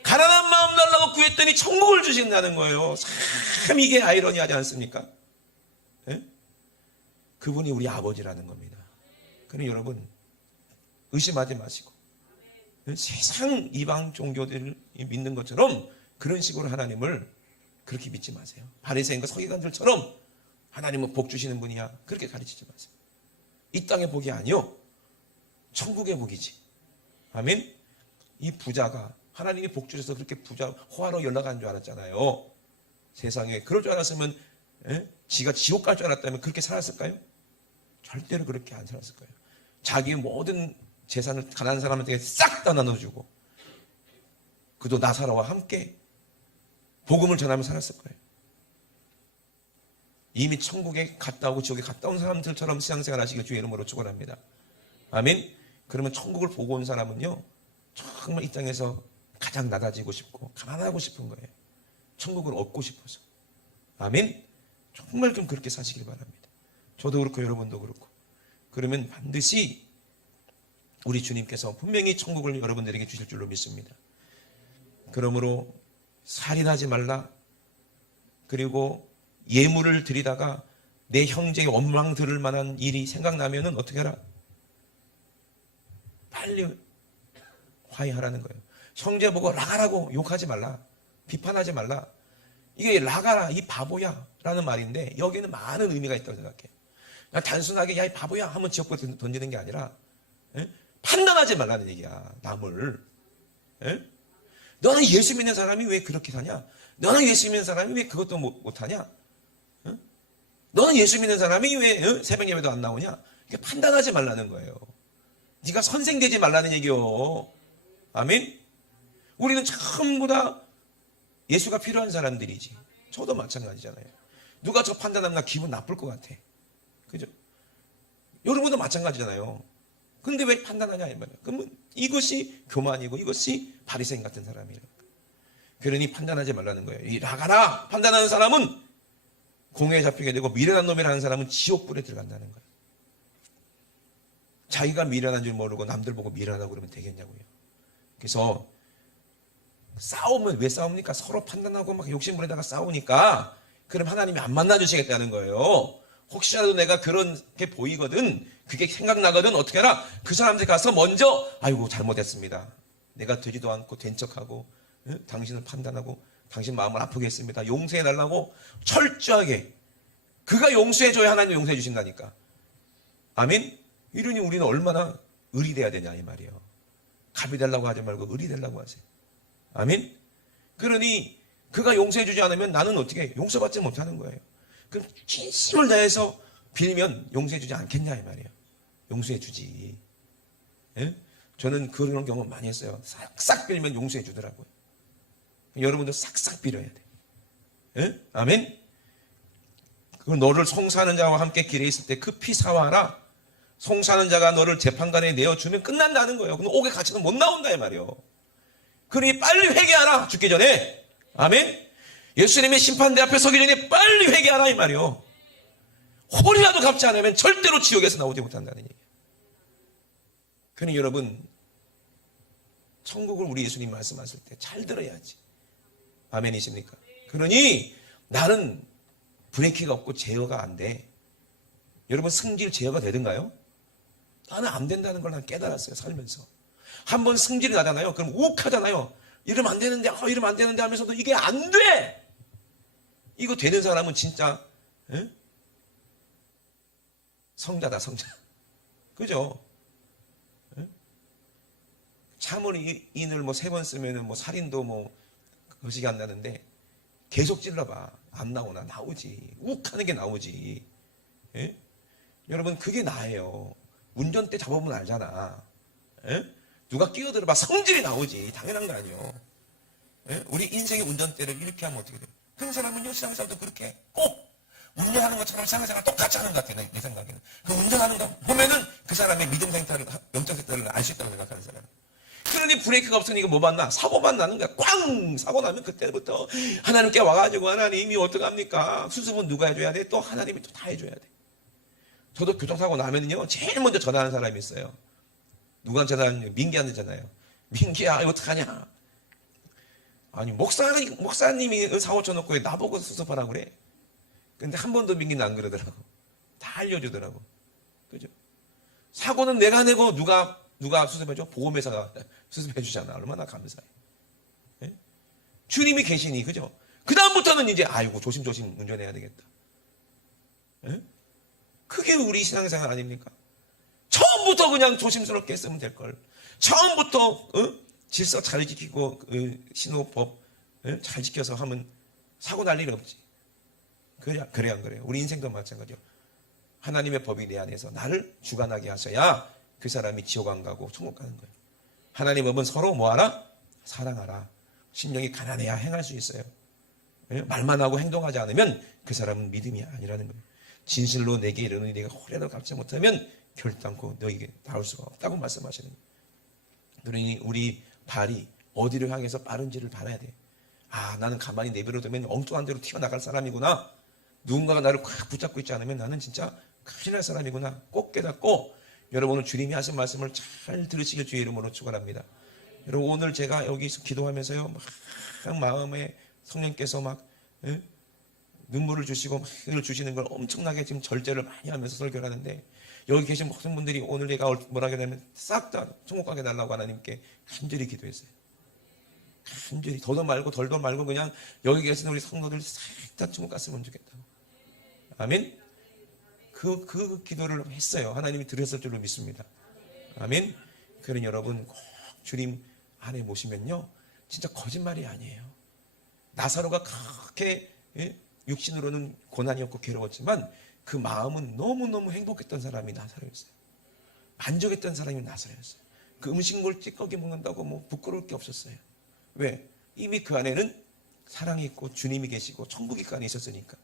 가난한 마음 달라고 구했더니 천국을 주신다는 거예요. 참 이게 아이러니하지 않습니까? 예? 그분이 우리 아버지라는 겁니다. 그러니 여러분 의심하지 마시고, 세상 이방 종교들을 믿는 것처럼 그런 식으로 하나님을 그렇게 믿지 마세요. 바리새인과 서기관들처럼 하나님은 복 주시는 분이야 그렇게 가르치지 마세요. 이 땅의 복이 아니요 천국의 복이지. 아멘. 이 부자가 하나님이 복 주셔서 그렇게 부자 호화로 연락한 줄 알았잖아요. 세상에 그럴 줄 알았으면, 지가 지옥 갈 줄 알았다면 그렇게 살았을까요? 절대로 그렇게 안 살았을 거예요. 자기 모든 재산을 가난한 사람한테 싹 다 나눠주고 그도 나사로와 함께 복음을 전하며 살았을 거예요. 이미 천국에 갔다 오고 지옥에 갔다 온 사람들처럼 신앙생활 하시길 주의 이름으로 축원합니다. 아멘. 그러면 천국을 보고 온 사람은요 정말 이 땅에서 가장 낮아지고 싶고 가난하고 싶은 거예요. 천국을 얻고 싶어서. 아멘. 정말 좀 그렇게 사시길 바랍니다. 저도 그렇고 여러분도 그렇고. 그러면 반드시 우리 주님께서 분명히 천국을 여러분들에게 주실 줄로 믿습니다. 그러므로 살인하지 말라. 그리고 예물을 드리다가 내 형제의 원망 들을 만한 일이 생각나면은 어떻게 하라? 빨리 화해하라는 거예요. 형제 보고 라가라고 욕하지 말라. 비판하지 말라. 이게 라가라 이 바보야 라는 말인데 여기에는 많은 의미가 있다고 생각해. 그냥 단순하게 야 이 바보야 하면 지옥불에 던지는 게 아니라, 판단하지 말라는 얘기야. 남을. 너는 예수 믿는 사람이 왜 그렇게 사냐? 너는 예수 믿는 사람이 왜 그것도 못하냐? 너는 예수 믿는 사람이 왜 새벽 예배도 안 나오냐? 판단하지 말라는 거예요. 네가 선생되지 말라는 얘기요. 아멘. 우리는 전부 다 예수가 필요한 사람들이지. 저도 마찬가지잖아요. 누가 저 판단하면 나 기분 나쁠 것 같아. 그죠? 여러분도 마찬가지잖아요. 근데 왜 판단하냐 이 말이야. 그러면 이것이 교만이고 이것이 바리새인 같은 사람이에요. 그러니 판단하지 말라는 거예요. 이 라가라 판단하는 사람은 공회에 잡히게 되고 미련한 놈이라는 사람은 지옥불에 들어간다는 거예요. 자기가 미련한 줄 모르고 남들 보고 미련하다고 그러면 되겠냐고요. 그래서 싸우면 왜 싸웁니까? 서로 판단하고 막 욕심부리다가 싸우니까 그럼 하나님이 안 만나주시겠다는 거예요. 혹시라도 내가 그런 게 보이거든, 그게 생각나거든, 어떻게 하라? 그 사람한테 가서 먼저 아이고 잘못했습니다. 내가 되지도 않고 된 척하고 당신을 판단하고 당신 마음을 아프게 했습니다. 용서해달라고 철저하게. 그가 용서해줘야 하나님 용서해 주신다니까. 아멘. 이러니 우리는 얼마나 의리 돼야 되냐 이 말이에요. 갑이 되려고 하지 말고 의리 되려고 하세요. 아멘. 그러니 그가 용서해 주지 않으면 나는 어떻게 용서받지 못하는 거예요. 그럼 진심을 다해서 빌면 용서해 주지 않겠냐 이 말이에요. 용서해 주지. 저는 그런 경험 많이 했어요. 싹싹 빌면 용서해 주더라고요. 여러분도 싹싹 빌어야 돼. 아멘. 그 너를 송사하는 자와 함께 길에 있을 때 급히 사와라. 송사하는 자가 너를 재판관에 내어주면 끝난다는 거예요. 그럼 옥에 갇혀서 못 나온다 이 말이에요. 그러니 빨리 회개하라. 죽기 전에. 아멘. 예수님의 심판대 앞에 서기 전에 빨리 회개하라 이 말이에요. 홀이라도 갚지 않으면 절대로 지옥에서 나오지 못한다는 얘기예요. 그러니 여러분 천국을 우리 예수님 말씀하실 때 잘 들어야지. 아멘이십니까? 그러니 나는 브레이크가 없고 제어가 안 돼. 여러분 승질 제어가 되든가요? 나는 안 된다는 걸 난 깨달았어요. 살면서. 한번 승질이 나잖아요. 그럼 욱하잖아요. 이러면 안 되는데 이러면 안 되는데 하면서도 이게 안 돼. 이거 되는 사람은 진짜 성자다 성자. 그죠? 참을인을 뭐 3번 쓰면은 뭐 살인도 뭐 거식이 안 나는데 계속 찔러봐. 안 나오나? 나오지. 욱하는 게 나오지. 예? 여러분 그게 나예요. 운전대 잡아보면 알잖아. 예? 누가 끼어들어봐. 성질이 나오지. 당연한 거 아니에요. 예? 우리 인생의 운전대를 이렇게 하면 어떻게 돼? 그런 사람은요, 신앙생활도 그렇게 꼭 운전하는 것처럼 신앙생활 똑같이 하는 것 같아, 내 생각에는. 그 운전하는 거 보면은 그 사람의 믿음 생태를, 영적 생태를 알 수 있다고 생각하는 사람. 그러니 브레이크가 없으니까 뭐 봤나? 사고만 나는 거야. 꽝! 사고 나면 그때부터 하나님께 와가지고 하나님이 어떡합니까? 수습은 누가 해줘야 돼? 또 하나님이 또 다 해줘야 돼. 저도 교통사고 나면요, 제일 먼저 전화하는 사람이 있어요. 누구한테 전화하냐? 민기한테 전화해요. 민기야, 이거 어떡하냐? 아니, 목사님이 사고 쳐놓고 왜 나보고 수습하라고 그래? 근데 한 번도 민기는 안 그러더라고. 다 알려주더라고. 그죠? 사고는 내가 내고 누가 수습해줘? 보험회사가 수습해주잖아. 얼마나 감사해. 예? 주님이 계시니, 그죠? 그다음부터는 이제, 아이고, 조심조심 운전해야 되겠다. 예? 그게 우리 신앙생활 아닙니까? 처음부터 그냥 조심스럽게 했으면 될걸. 처음부터, 질서 잘 지키고, 신호법, 잘 지켜서 하면 사고 날 일 없지. 그래 안 그래요? 우리 인생도 마찬가지요. 하나님의 법이 내 안에서 나를 주관하게 하셔야 그 사람이 지옥 안 가고 천국 가는 거예요. 하나님의 법은 서로 뭐하라? 사랑하라. 심령이 가난해야 행할 수 있어요. 말만 하고 행동하지 않으면 그 사람은 믿음이 아니라는 거예요. 진실로 내게 이르노니 내가 호래를 갚지 못하면 결단코 너에게 나올 수가 없다고 말씀하시는 거예요. 그러니 우리 발이 어디를 향해서 빠른지를 봐야 돼. 아, 나는 가만히 내버려두면 엉뚱한 데로 튀어나갈 사람이구나. 누군가가 나를 꽉 붙잡고 있지 않으면 나는 진짜 큰일 날 사람이구나. 꼭 깨닫고 여러분 오늘 주님이 하신 말씀을 잘 들으시길 주의 이름으로 축원합니다. 여러분 오늘 제가 여기서 기도하면서요, 막 마음에 성령께서 막 눈물을 주시고 막 힘을 주시는 걸 엄청나게 지금 절제를 많이 하면서 설교를 하는데, 여기 계신 모든 분들이 오늘 내가 뭐라 하냐면 싹 다 천국 가게 달라고 하나님께 간절히 기도했어요. 간절히 더도 말고 덜도 말고 그냥 여기 계신 우리 성도들 싹 다 천국 갔으면 좋겠다고. 아멘. 그 기도를 했어요. 하나님이 들으셨을 줄로 믿습니다. 아멘. 그러니 여러분 꼭 주님 안에 모시면요, 진짜 거짓말이 아니에요. 나사로가 그렇게 육신으로는 고난이었고 괴로웠지만 그 마음은 너무너무 행복했던 사람이 나사로였어요. 만족했던 사람이 나사로였어요. 그 음식물 찌꺼기 먹는다고 뭐 부끄러울 게 없었어요. 왜? 이미 그 안에는 사랑이 있고 주님이 계시고 천국이 그 안에 있었으니까.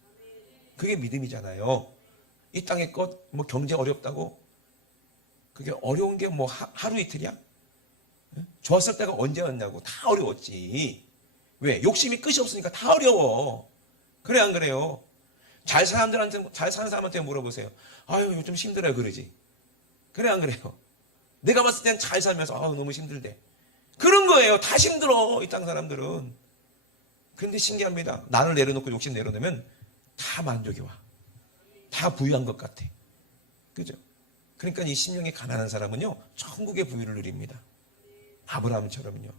그게 믿음이잖아요. 이 땅의 것, 뭐 경제 어렵다고? 그게 어려운 게 뭐 하루 이틀이야? 좋았을 때가 언제였냐고. 다 어려웠지. 왜? 욕심이 끝이 없으니까 다 어려워. 그래 안 그래요? 잘 사는 사람한테 물어보세요. 아유, 요즘 힘들어요, 그러지. 그래 안 그래요? 내가 봤을 땐 잘 살면서 아유, 너무 힘들대. 그런 거예요. 다 힘들어, 이 땅 사람들은. 근데 신기합니다. 나를 내려놓고 욕심 내려놓으면 다 만족이 와. 다 부유한 것 같아. 그죠? 그러니까 이 심령이 가난한 사람은요, 천국의 부유를 누립니다. 아브라함처럼요.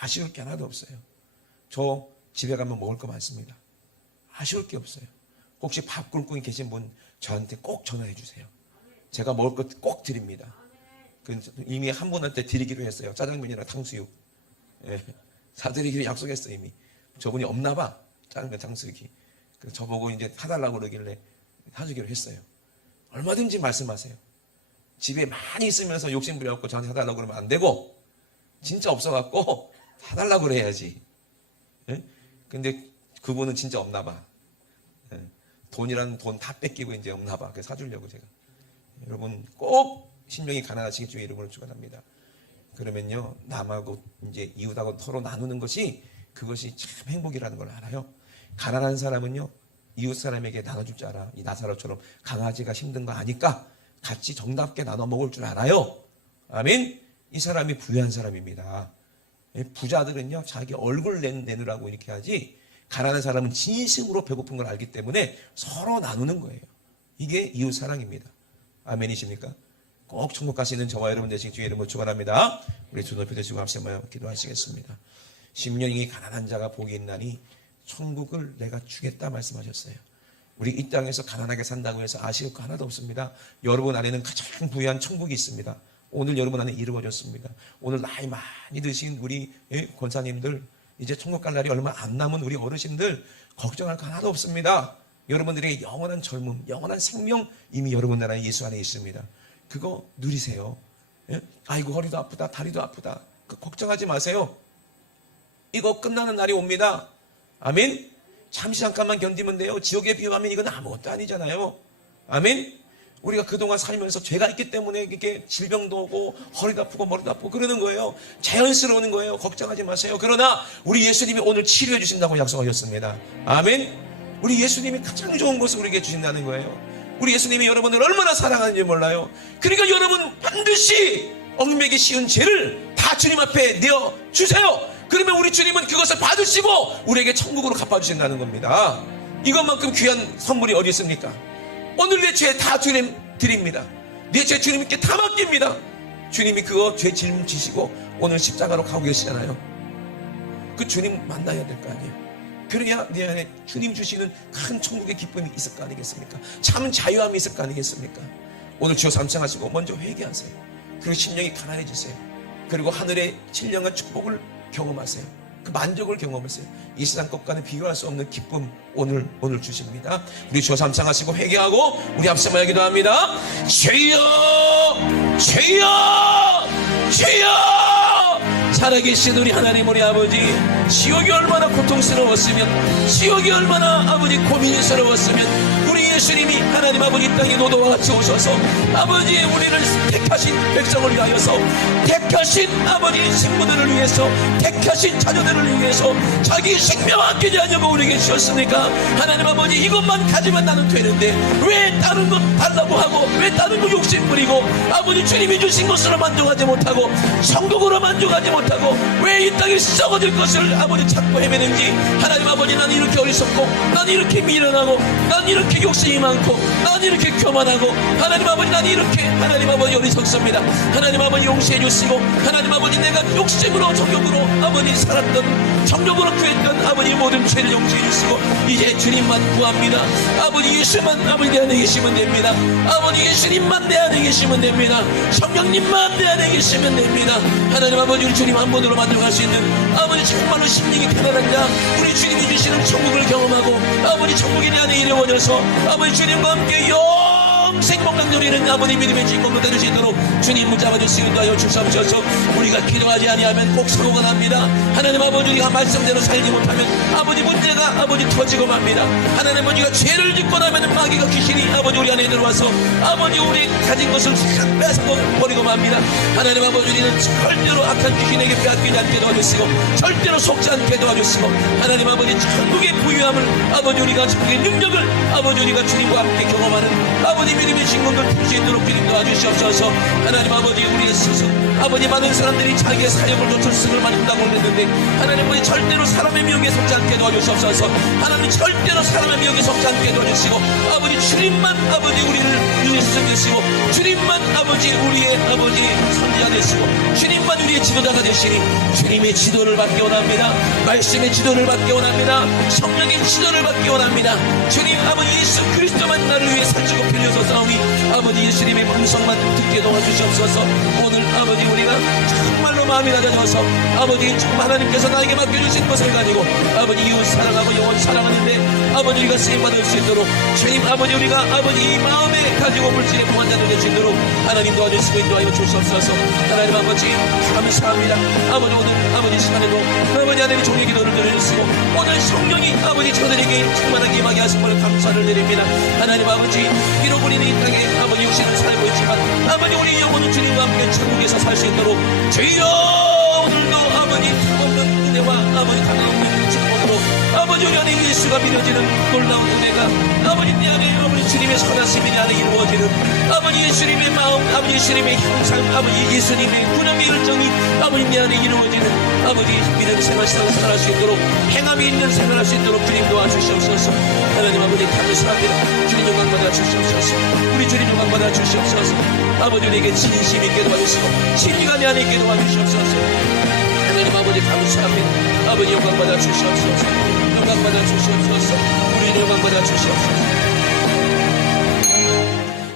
아쉬울 게 하나도 없어요. 저 집에 가면 먹을 거 많습니다. 아쉬울 게 없어요. 혹시 밥 굶고 계신 분 저한테 꼭 전화해 주세요. 제가 먹을 것 꼭 드립니다. 이미 한 분한테 드리기로 했어요. 짜장면이나 탕수육. 예, 사드리기로 약속했어요, 이미. 저분이 없나 봐. 짜장면, 탕수육이. 그래서 저보고 이제 사달라고 그러길래 사주기로 했어요. 얼마든지 말씀하세요. 집에 많이 있으면서 욕심 부려갖고 저한테 사달라고 그러면 안 되고, 진짜 없어갖고 사달라고 그래야지. 예? 근데 그분은 진짜 없나 봐. 예, 돈이라는 돈 다 뺏기고 이제 없나 봐. 그래서 사주려고 제가. 여러분 꼭 심령이 가난하시길 주의 이름으로 축원합니다. 그러면요, 남하고 이제 이웃하고 서로 나누는 것이, 그것이 참 행복이라는 걸 알아요. 가난한 사람은요, 이웃 사람에게 나눠줄 줄 알아. 이 나사로처럼 강아지가 힘든 거 아니까 같이 정답게 나눠 먹을 줄 알아요. 아멘. 이 사람이 부유한 사람입니다. 부자들은요, 자기 얼굴 내느라고 이렇게 하지, 가난한 사람은 진심으로 배고픈 걸 알기 때문에 서로 나누는 거예요. 이게 이웃 사랑입니다. 아멘이십니까? 꼭 천국 가시는 저와 여러분 되시기 주의 이름으로 축원합니다. 우리 두 높이 되시고 앞서 모여 기도하시겠습니다. 심령이 가난한 자가 복이 있나니 천국을 내가 주겠다 말씀하셨어요. 우리 이 땅에서 가난하게 산다고 해서 아쉬울 거 하나도 없습니다. 여러분 안에는 가장 부유한 천국이 있습니다. 오늘 여러분 안에 이루어졌습니다. 오늘 나이 많이 드신 우리 권사님들, 이제 천국 갈 날이 얼마 안 남은 우리 어르신들 걱정할 거 하나도 없습니다. 여러분들에게 영원한 젊음, 영원한 생명 이미 여러분 나라의 예수 안에 있습니다. 그거 누리세요. 아이고 허리도 아프다, 다리도 아프다, 걱정하지 마세요. 이거 끝나는 날이 옵니다. 아멘. 잠시 잠깐만 견디면 돼요. 지옥에 비유하면 이건 아무것도 아니잖아요. 아멘. 우리가 그동안 살면서 죄가 있기 때문에 이렇게 질병도 오고 허리도 아프고 머리도 아프고 그러는 거예요. 자연스러운 거예요. 걱정하지 마세요. 그러나 우리 예수님이 오늘 치료해 주신다고 약속하셨습니다. 아멘. 우리 예수님이 가장 좋은 것을 우리에게 주신다는 거예요. 우리 예수님이 여러분을 얼마나 사랑하는지 몰라요. 그러니까 여러분 반드시 얽매기 쉬운 죄를 다 주님 앞에 내어주세요. 그러면 우리 주님은 그것을 받으시고 우리에게 천국으로 갚아주신다는 겁니다. 이것만큼 귀한 선물이 어디 있습니까? 오늘 내 죄 다 주님 드립니다. 내 죄 주님께 다 맡깁니다. 주님이 그거 죄 짊지시고 오늘 십자가로 가고 계시잖아요. 그 주님 만나야 될 거 아니에요. 그래야 내 안에 주님 주시는 큰 천국의 기쁨이 있을 거 아니겠습니까? 참 자유함이 있을 거 아니겠습니까? 오늘 주여 삼창하시고 먼저 회개하세요. 그리고 심령이 가난해지세요. 그리고 하늘의 신령한 축복을 경험하세요. 그 만족을 경험하세요. 이 세상 것과는 비교할 수 없는 기쁨 오늘 주십니다. 우리 주여 삼창하시고 회개하고 우리 앞서만 기도합니다. 주여 주여 주여 살아계신 우리 하나님 우리 아버지, 지옥이 얼마나 고통스러웠으면, 지옥이 얼마나 아버지 고민스러웠으면 우리 예수님이 하나님 아버지 이 땅에 노도와 같이 오셔서 아버지 우리를 택하신 백성을 위하여서, 택하신 아버지 신부들을 위해서, 택하신 자녀들을 위해서 자기 생명 아끼지 않냐고 우리에게 주셨으니까 하나님 아버지 이것만 가지면 나는 되는데 왜 다른 것 달라고 하고, 왜 다른 거 욕심 부리고 아버지 주님이 주신 것으로 만족하지 못하고 천국으로 만족하지 못하고 왜 이 땅에 썩어질 것을 아버지 찾고 헤매는지, 하나님 아버지 난 이렇게 어리석고, 난 이렇게 미련하고, 난 이렇게 욕심이 많고, 난 이렇게 교만하고, 하나님 아버지 난 이렇게 하나님 아버지 어리석습니다. 하나님 아버지 용서해 주시고, 하나님 아버지 내가 욕심으로 정욕으로 아버지 살았던, 정욕으로 구했던 아버지 모든 죄를 용서해 주시고 이제 주님만 구합니다. 아버지 예수만 아버지 내 안에 계시면 됩니다. 아버지 예수님만 내 안에 계시면 됩니다. 성령님만 내 안에 계시면 됩니다. 하나님 아버지 우리 주님 한 번으로 만들어갈 수 있는 아버지 정말로 심령이 편안한 자, 우리 주님이 주시는 천국을 경험하고 아버지 천국이 내 안에 이루어져서 아버지 주님과 함께 영생 건강 누리는 아버지 믿음의 주인공으로 될 수 있도록 주님 붙잡아 주시기 위하여 주시옵소서. 우리가 기도하지 아니하면 꼭 사고가 납니다. 하나님 아버지 우리가 말씀대로 살지 못하면 아버지 문제가 아버지 터지고 맙니다. 하나님 아버지가 죄를 짓고 나면 마귀가 귀신이 아버지 우리 안에 들어와서 아버지 우리 가진 것을 싹 뺏어 버리고 맙니다. 하나님 아버지 우리는 절대로 악한 귀신에게 빼앗기지 않게 도와주시고 절대로 속지 않게 도와주시고 하나님 아버지 천국의 부유함을 아버지 우리가 천국의 능력을 아버지 우리가 주님과 함께 경험하는 아버지 믿음의 신공들 풀 수 있도록 주님 도와주시옵소서. 하나님 아버지 우리의 스승 아버지 많은 사람들이 자기의 사역을 놓칠 스승을 만든다고 했는데 하나님 아버지 절대로 사람의 미혹에 속지 않게 도와주시옵소서. 하나님 절대로 사람의 미혹에 속지 않게 도와주시고 아버지 주님만 아버지 우리를 위해 쓰시고 주님만 아버지 우리의 아버지 선지자 되시고 주님만 우리의 지도자가 되시니 주님의 지도를 받기 원합니다. 말씀의 지도를 받기 원합니다. 성령의 지도를 받기 원합니다. 주님 아버지 예수 그리스도만 나를 위해 살찌고 빌려서 싸우니 아버지 예수님의 음성만 듣게 도와주시옵소서. 오늘 아버지 우리가 정말로 마음이 낮아져서 아버지 정말 하나님께서 나에게 맡겨주신 것을 가지고 아버지 이웃 사랑하고 영혼 사랑하는데 아버지 우리가 쓰임받을 수 있도록 주님 아버지 우리가 아버지 이 마음에 가지고 물질의 공헌자들 될 수 있도록 하나님 도와주시고 인도하여 주시옵소서. 하나님 아버지 감사합니다. 아버지 오늘 아버지 시간에도 아버지 하나님의 종의 기도를 들어주시고 오늘 성령이 아버지 저들에게 충만하게 임하게 하신 것을 감사를 드립니다. 하나님 아버지 비록 우리는 이 땅에 아버지 육신을 살고 있지만 아버지 우리 영혼은 주님과 함께 천국에서 살 수 있도록 주여 오늘도 아버지 없는 은혜와 아버지 강한 축복으로 아버지 우리 안에 예수가 믿어지는 놀라운 은혜가 아버지 내 안에 아버지 주님의 선하심이 내 안에 이루어지는 아버지 예수님의 마음 아버지 예수님의 형상 아버지 예수님의 구념의 열정이 아버지 내 안에 이루어지는 아버지 믿음 생활할 수 있도록 행함이 있는 생활할 수 있도록 주님 도와주시옵소서. 하나님 아버지 감사합니다. 주님 영광 받아 주시옵소서. 우리 주님 영광 받아 주시옵소서. 아버지 우리에게 진심 있게 도와주시고 진리가 내 안에 있게 도와주시옵소서. 하나님 아버지 감사합니다. 아버지 영광 받아 주시옵소서. 영광 받아 주시옵소서. 우리 주님 영광 받아 주시옵소서.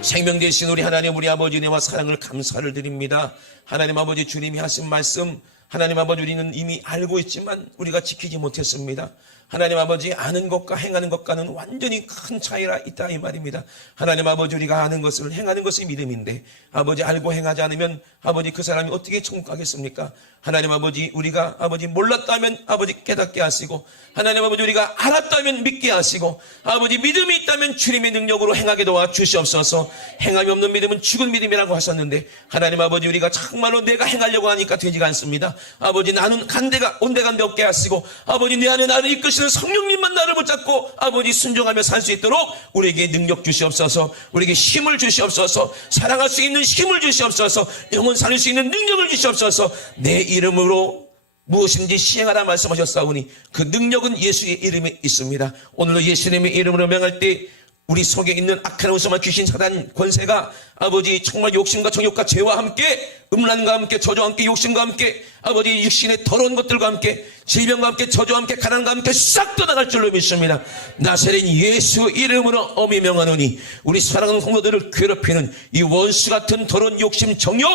생명 되신 우리 하나님 우리 아버지 은혜와 사랑을 감사를 드립니다. 하나님 아버지 주님이 하신 말씀 하나님 아버지 우리는 이미 알고 있지만 우리가 지키지 못했습니다. 하나님 아버지 아는 것과 행하는 것과는 완전히 큰 차이가 있다 이 말입니다. 하나님 아버지 우리가 아는 것을 행하는 것이 믿음인데 아버지 알고 행하지 않으면 아버지 그 사람이 어떻게 천국 가겠습니까? 하나님 아버지 우리가 아버지 몰랐다면 아버지 깨닫게 하시고 하나님 아버지 우리가 알았다면 믿게 하시고 아버지 믿음이 있다면 주님의 능력으로 행하게 도와 주시옵소서. 행함이 없는 믿음은 죽은 믿음이라고 하셨는데 하나님 아버지 우리가 정말로 내가 행하려고 하니까 되지가 않습니다. 아버지 나는 간데가 온데간데 없게 하시고 아버지 내 안에 나를 이끄시는 성령님만 나를 붙잡고 아버지 순종하며 살 수 있도록 우리에게 능력 주시옵소서. 우리에게 힘을 주시옵소서. 사랑할 수 있는 힘을 주시옵소서. 영원 살릴 수 있는 능력을 주시옵소서. 내 이름으로 무엇인지 시행하라 말씀하셨사오니 그 능력은 예수의 이름에 있습니다. 오늘도 예수님의 이름으로 명할 때 우리 속에 있는 악한 원수와 귀신 사단 권세가 아버지 정말 욕심과 정욕과 죄와 함께 음란과 함께 저주와 함께 욕심과 함께 아버지 육신의 더러운 것들과 함께 질병과 함께 저주와 함께 가난과 함께 싹 떠나갈 줄로 믿습니다. 나사렛 예수 이름으로 엄히 명하노니 우리 사랑하는 성도들을 괴롭히는 이 원수 같은 더러운 욕심 정욕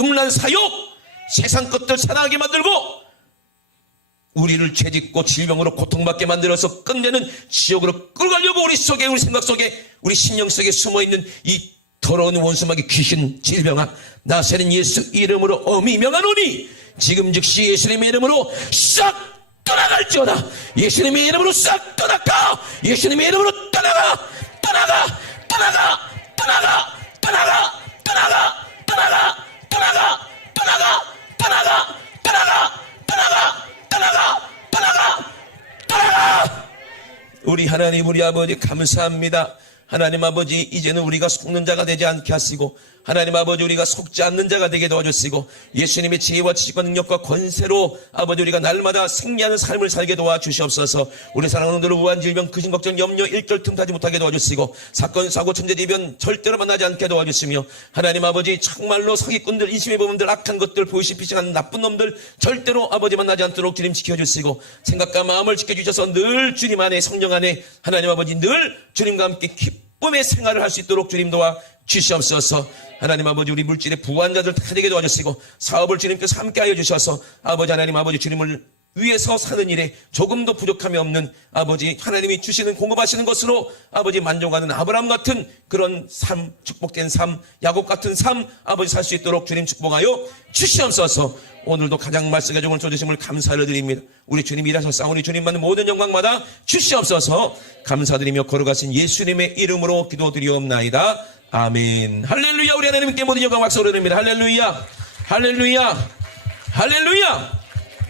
음란 사욕 세상 것들 사랑하게 만들고 우리를 죄짓고 질병으로 고통받게 만들어서 끝내는 지옥으로 끌어가려고 우리 속에 우리 생각 속에 우리 심령 속에 숨어있는 이 더러운 원수마귀 귀신 질병아 나사렛 예수 이름으로 엄히 명하노니 지금 즉시 예수님의 이름으로 싹 떠나갈지어다. 예수님의 이름으로 싹 떠나가. 예수님의 이름으로 떠나가 떠나가 떠나가 떠나가 떠나가 떠나가 떠나가 떠나가 떠나가 떠나가 떠나가 떠나가 떠나가 떠나가 떠나가. 우리 하나님 우리 아버지 감사합니다. 하나님 아버지 이제는 우리가 속는 자가 되지 않게 하시고 하나님 아버지 우리가 속지 않는 자가 되게 도와주시고 예수님의 지혜와 지식과 능력과 권세로 아버지 우리가 날마다 승리하는 삶을 살게 도와주시옵소서. 우리 사랑하는 분들 우한 질병 근심 걱정 염려 일절 틈타지 못하게 도와주시고 사건 사고 천재지변 절대로 만나지 않게 도와주시며 하나님 아버지 정말로 사기꾼들 인심의 부분들 악한 것들 보이시피싱하는 나쁜 놈들 절대로 아버지 만나지 않도록 주님 지켜주시고 생각과 마음을 지켜주셔서 늘 주님 안에 성령 안에 하나님 아버지 늘 주님과 함께 기쁨의 생활을 할 수 있도록 주님 도와 주시옵소서. 하나님 아버지 우리 물질의 부한자들 다 되게 도와주시고 사업을 주님께서 함께하여 주셔서 아버지 하나님 아버지 주님을 위해서 사는 일에 조금도 부족함이 없는 아버지 하나님이 주시는 공급하시는 것으로 아버지 만족하는 아브라함 같은 그런 삶 축복된 삶 야곱 같은 삶 아버지 살 수 있도록 주님 축복하여 주시옵소서. 오늘도 가장 말씀에 종을 줘주심을 감사를 드립니다. 우리 주님이 일하셨사오니 주님만은 모든 영광마다 주시옵소서. 감사드리며 걸어가신 예수님의 이름으로 기도드리옵나이다. 아멘. 할렐루야. 우리 하나님께 모든 영광 박수를 드립니다. 할렐루야 할렐루야 할렐루야.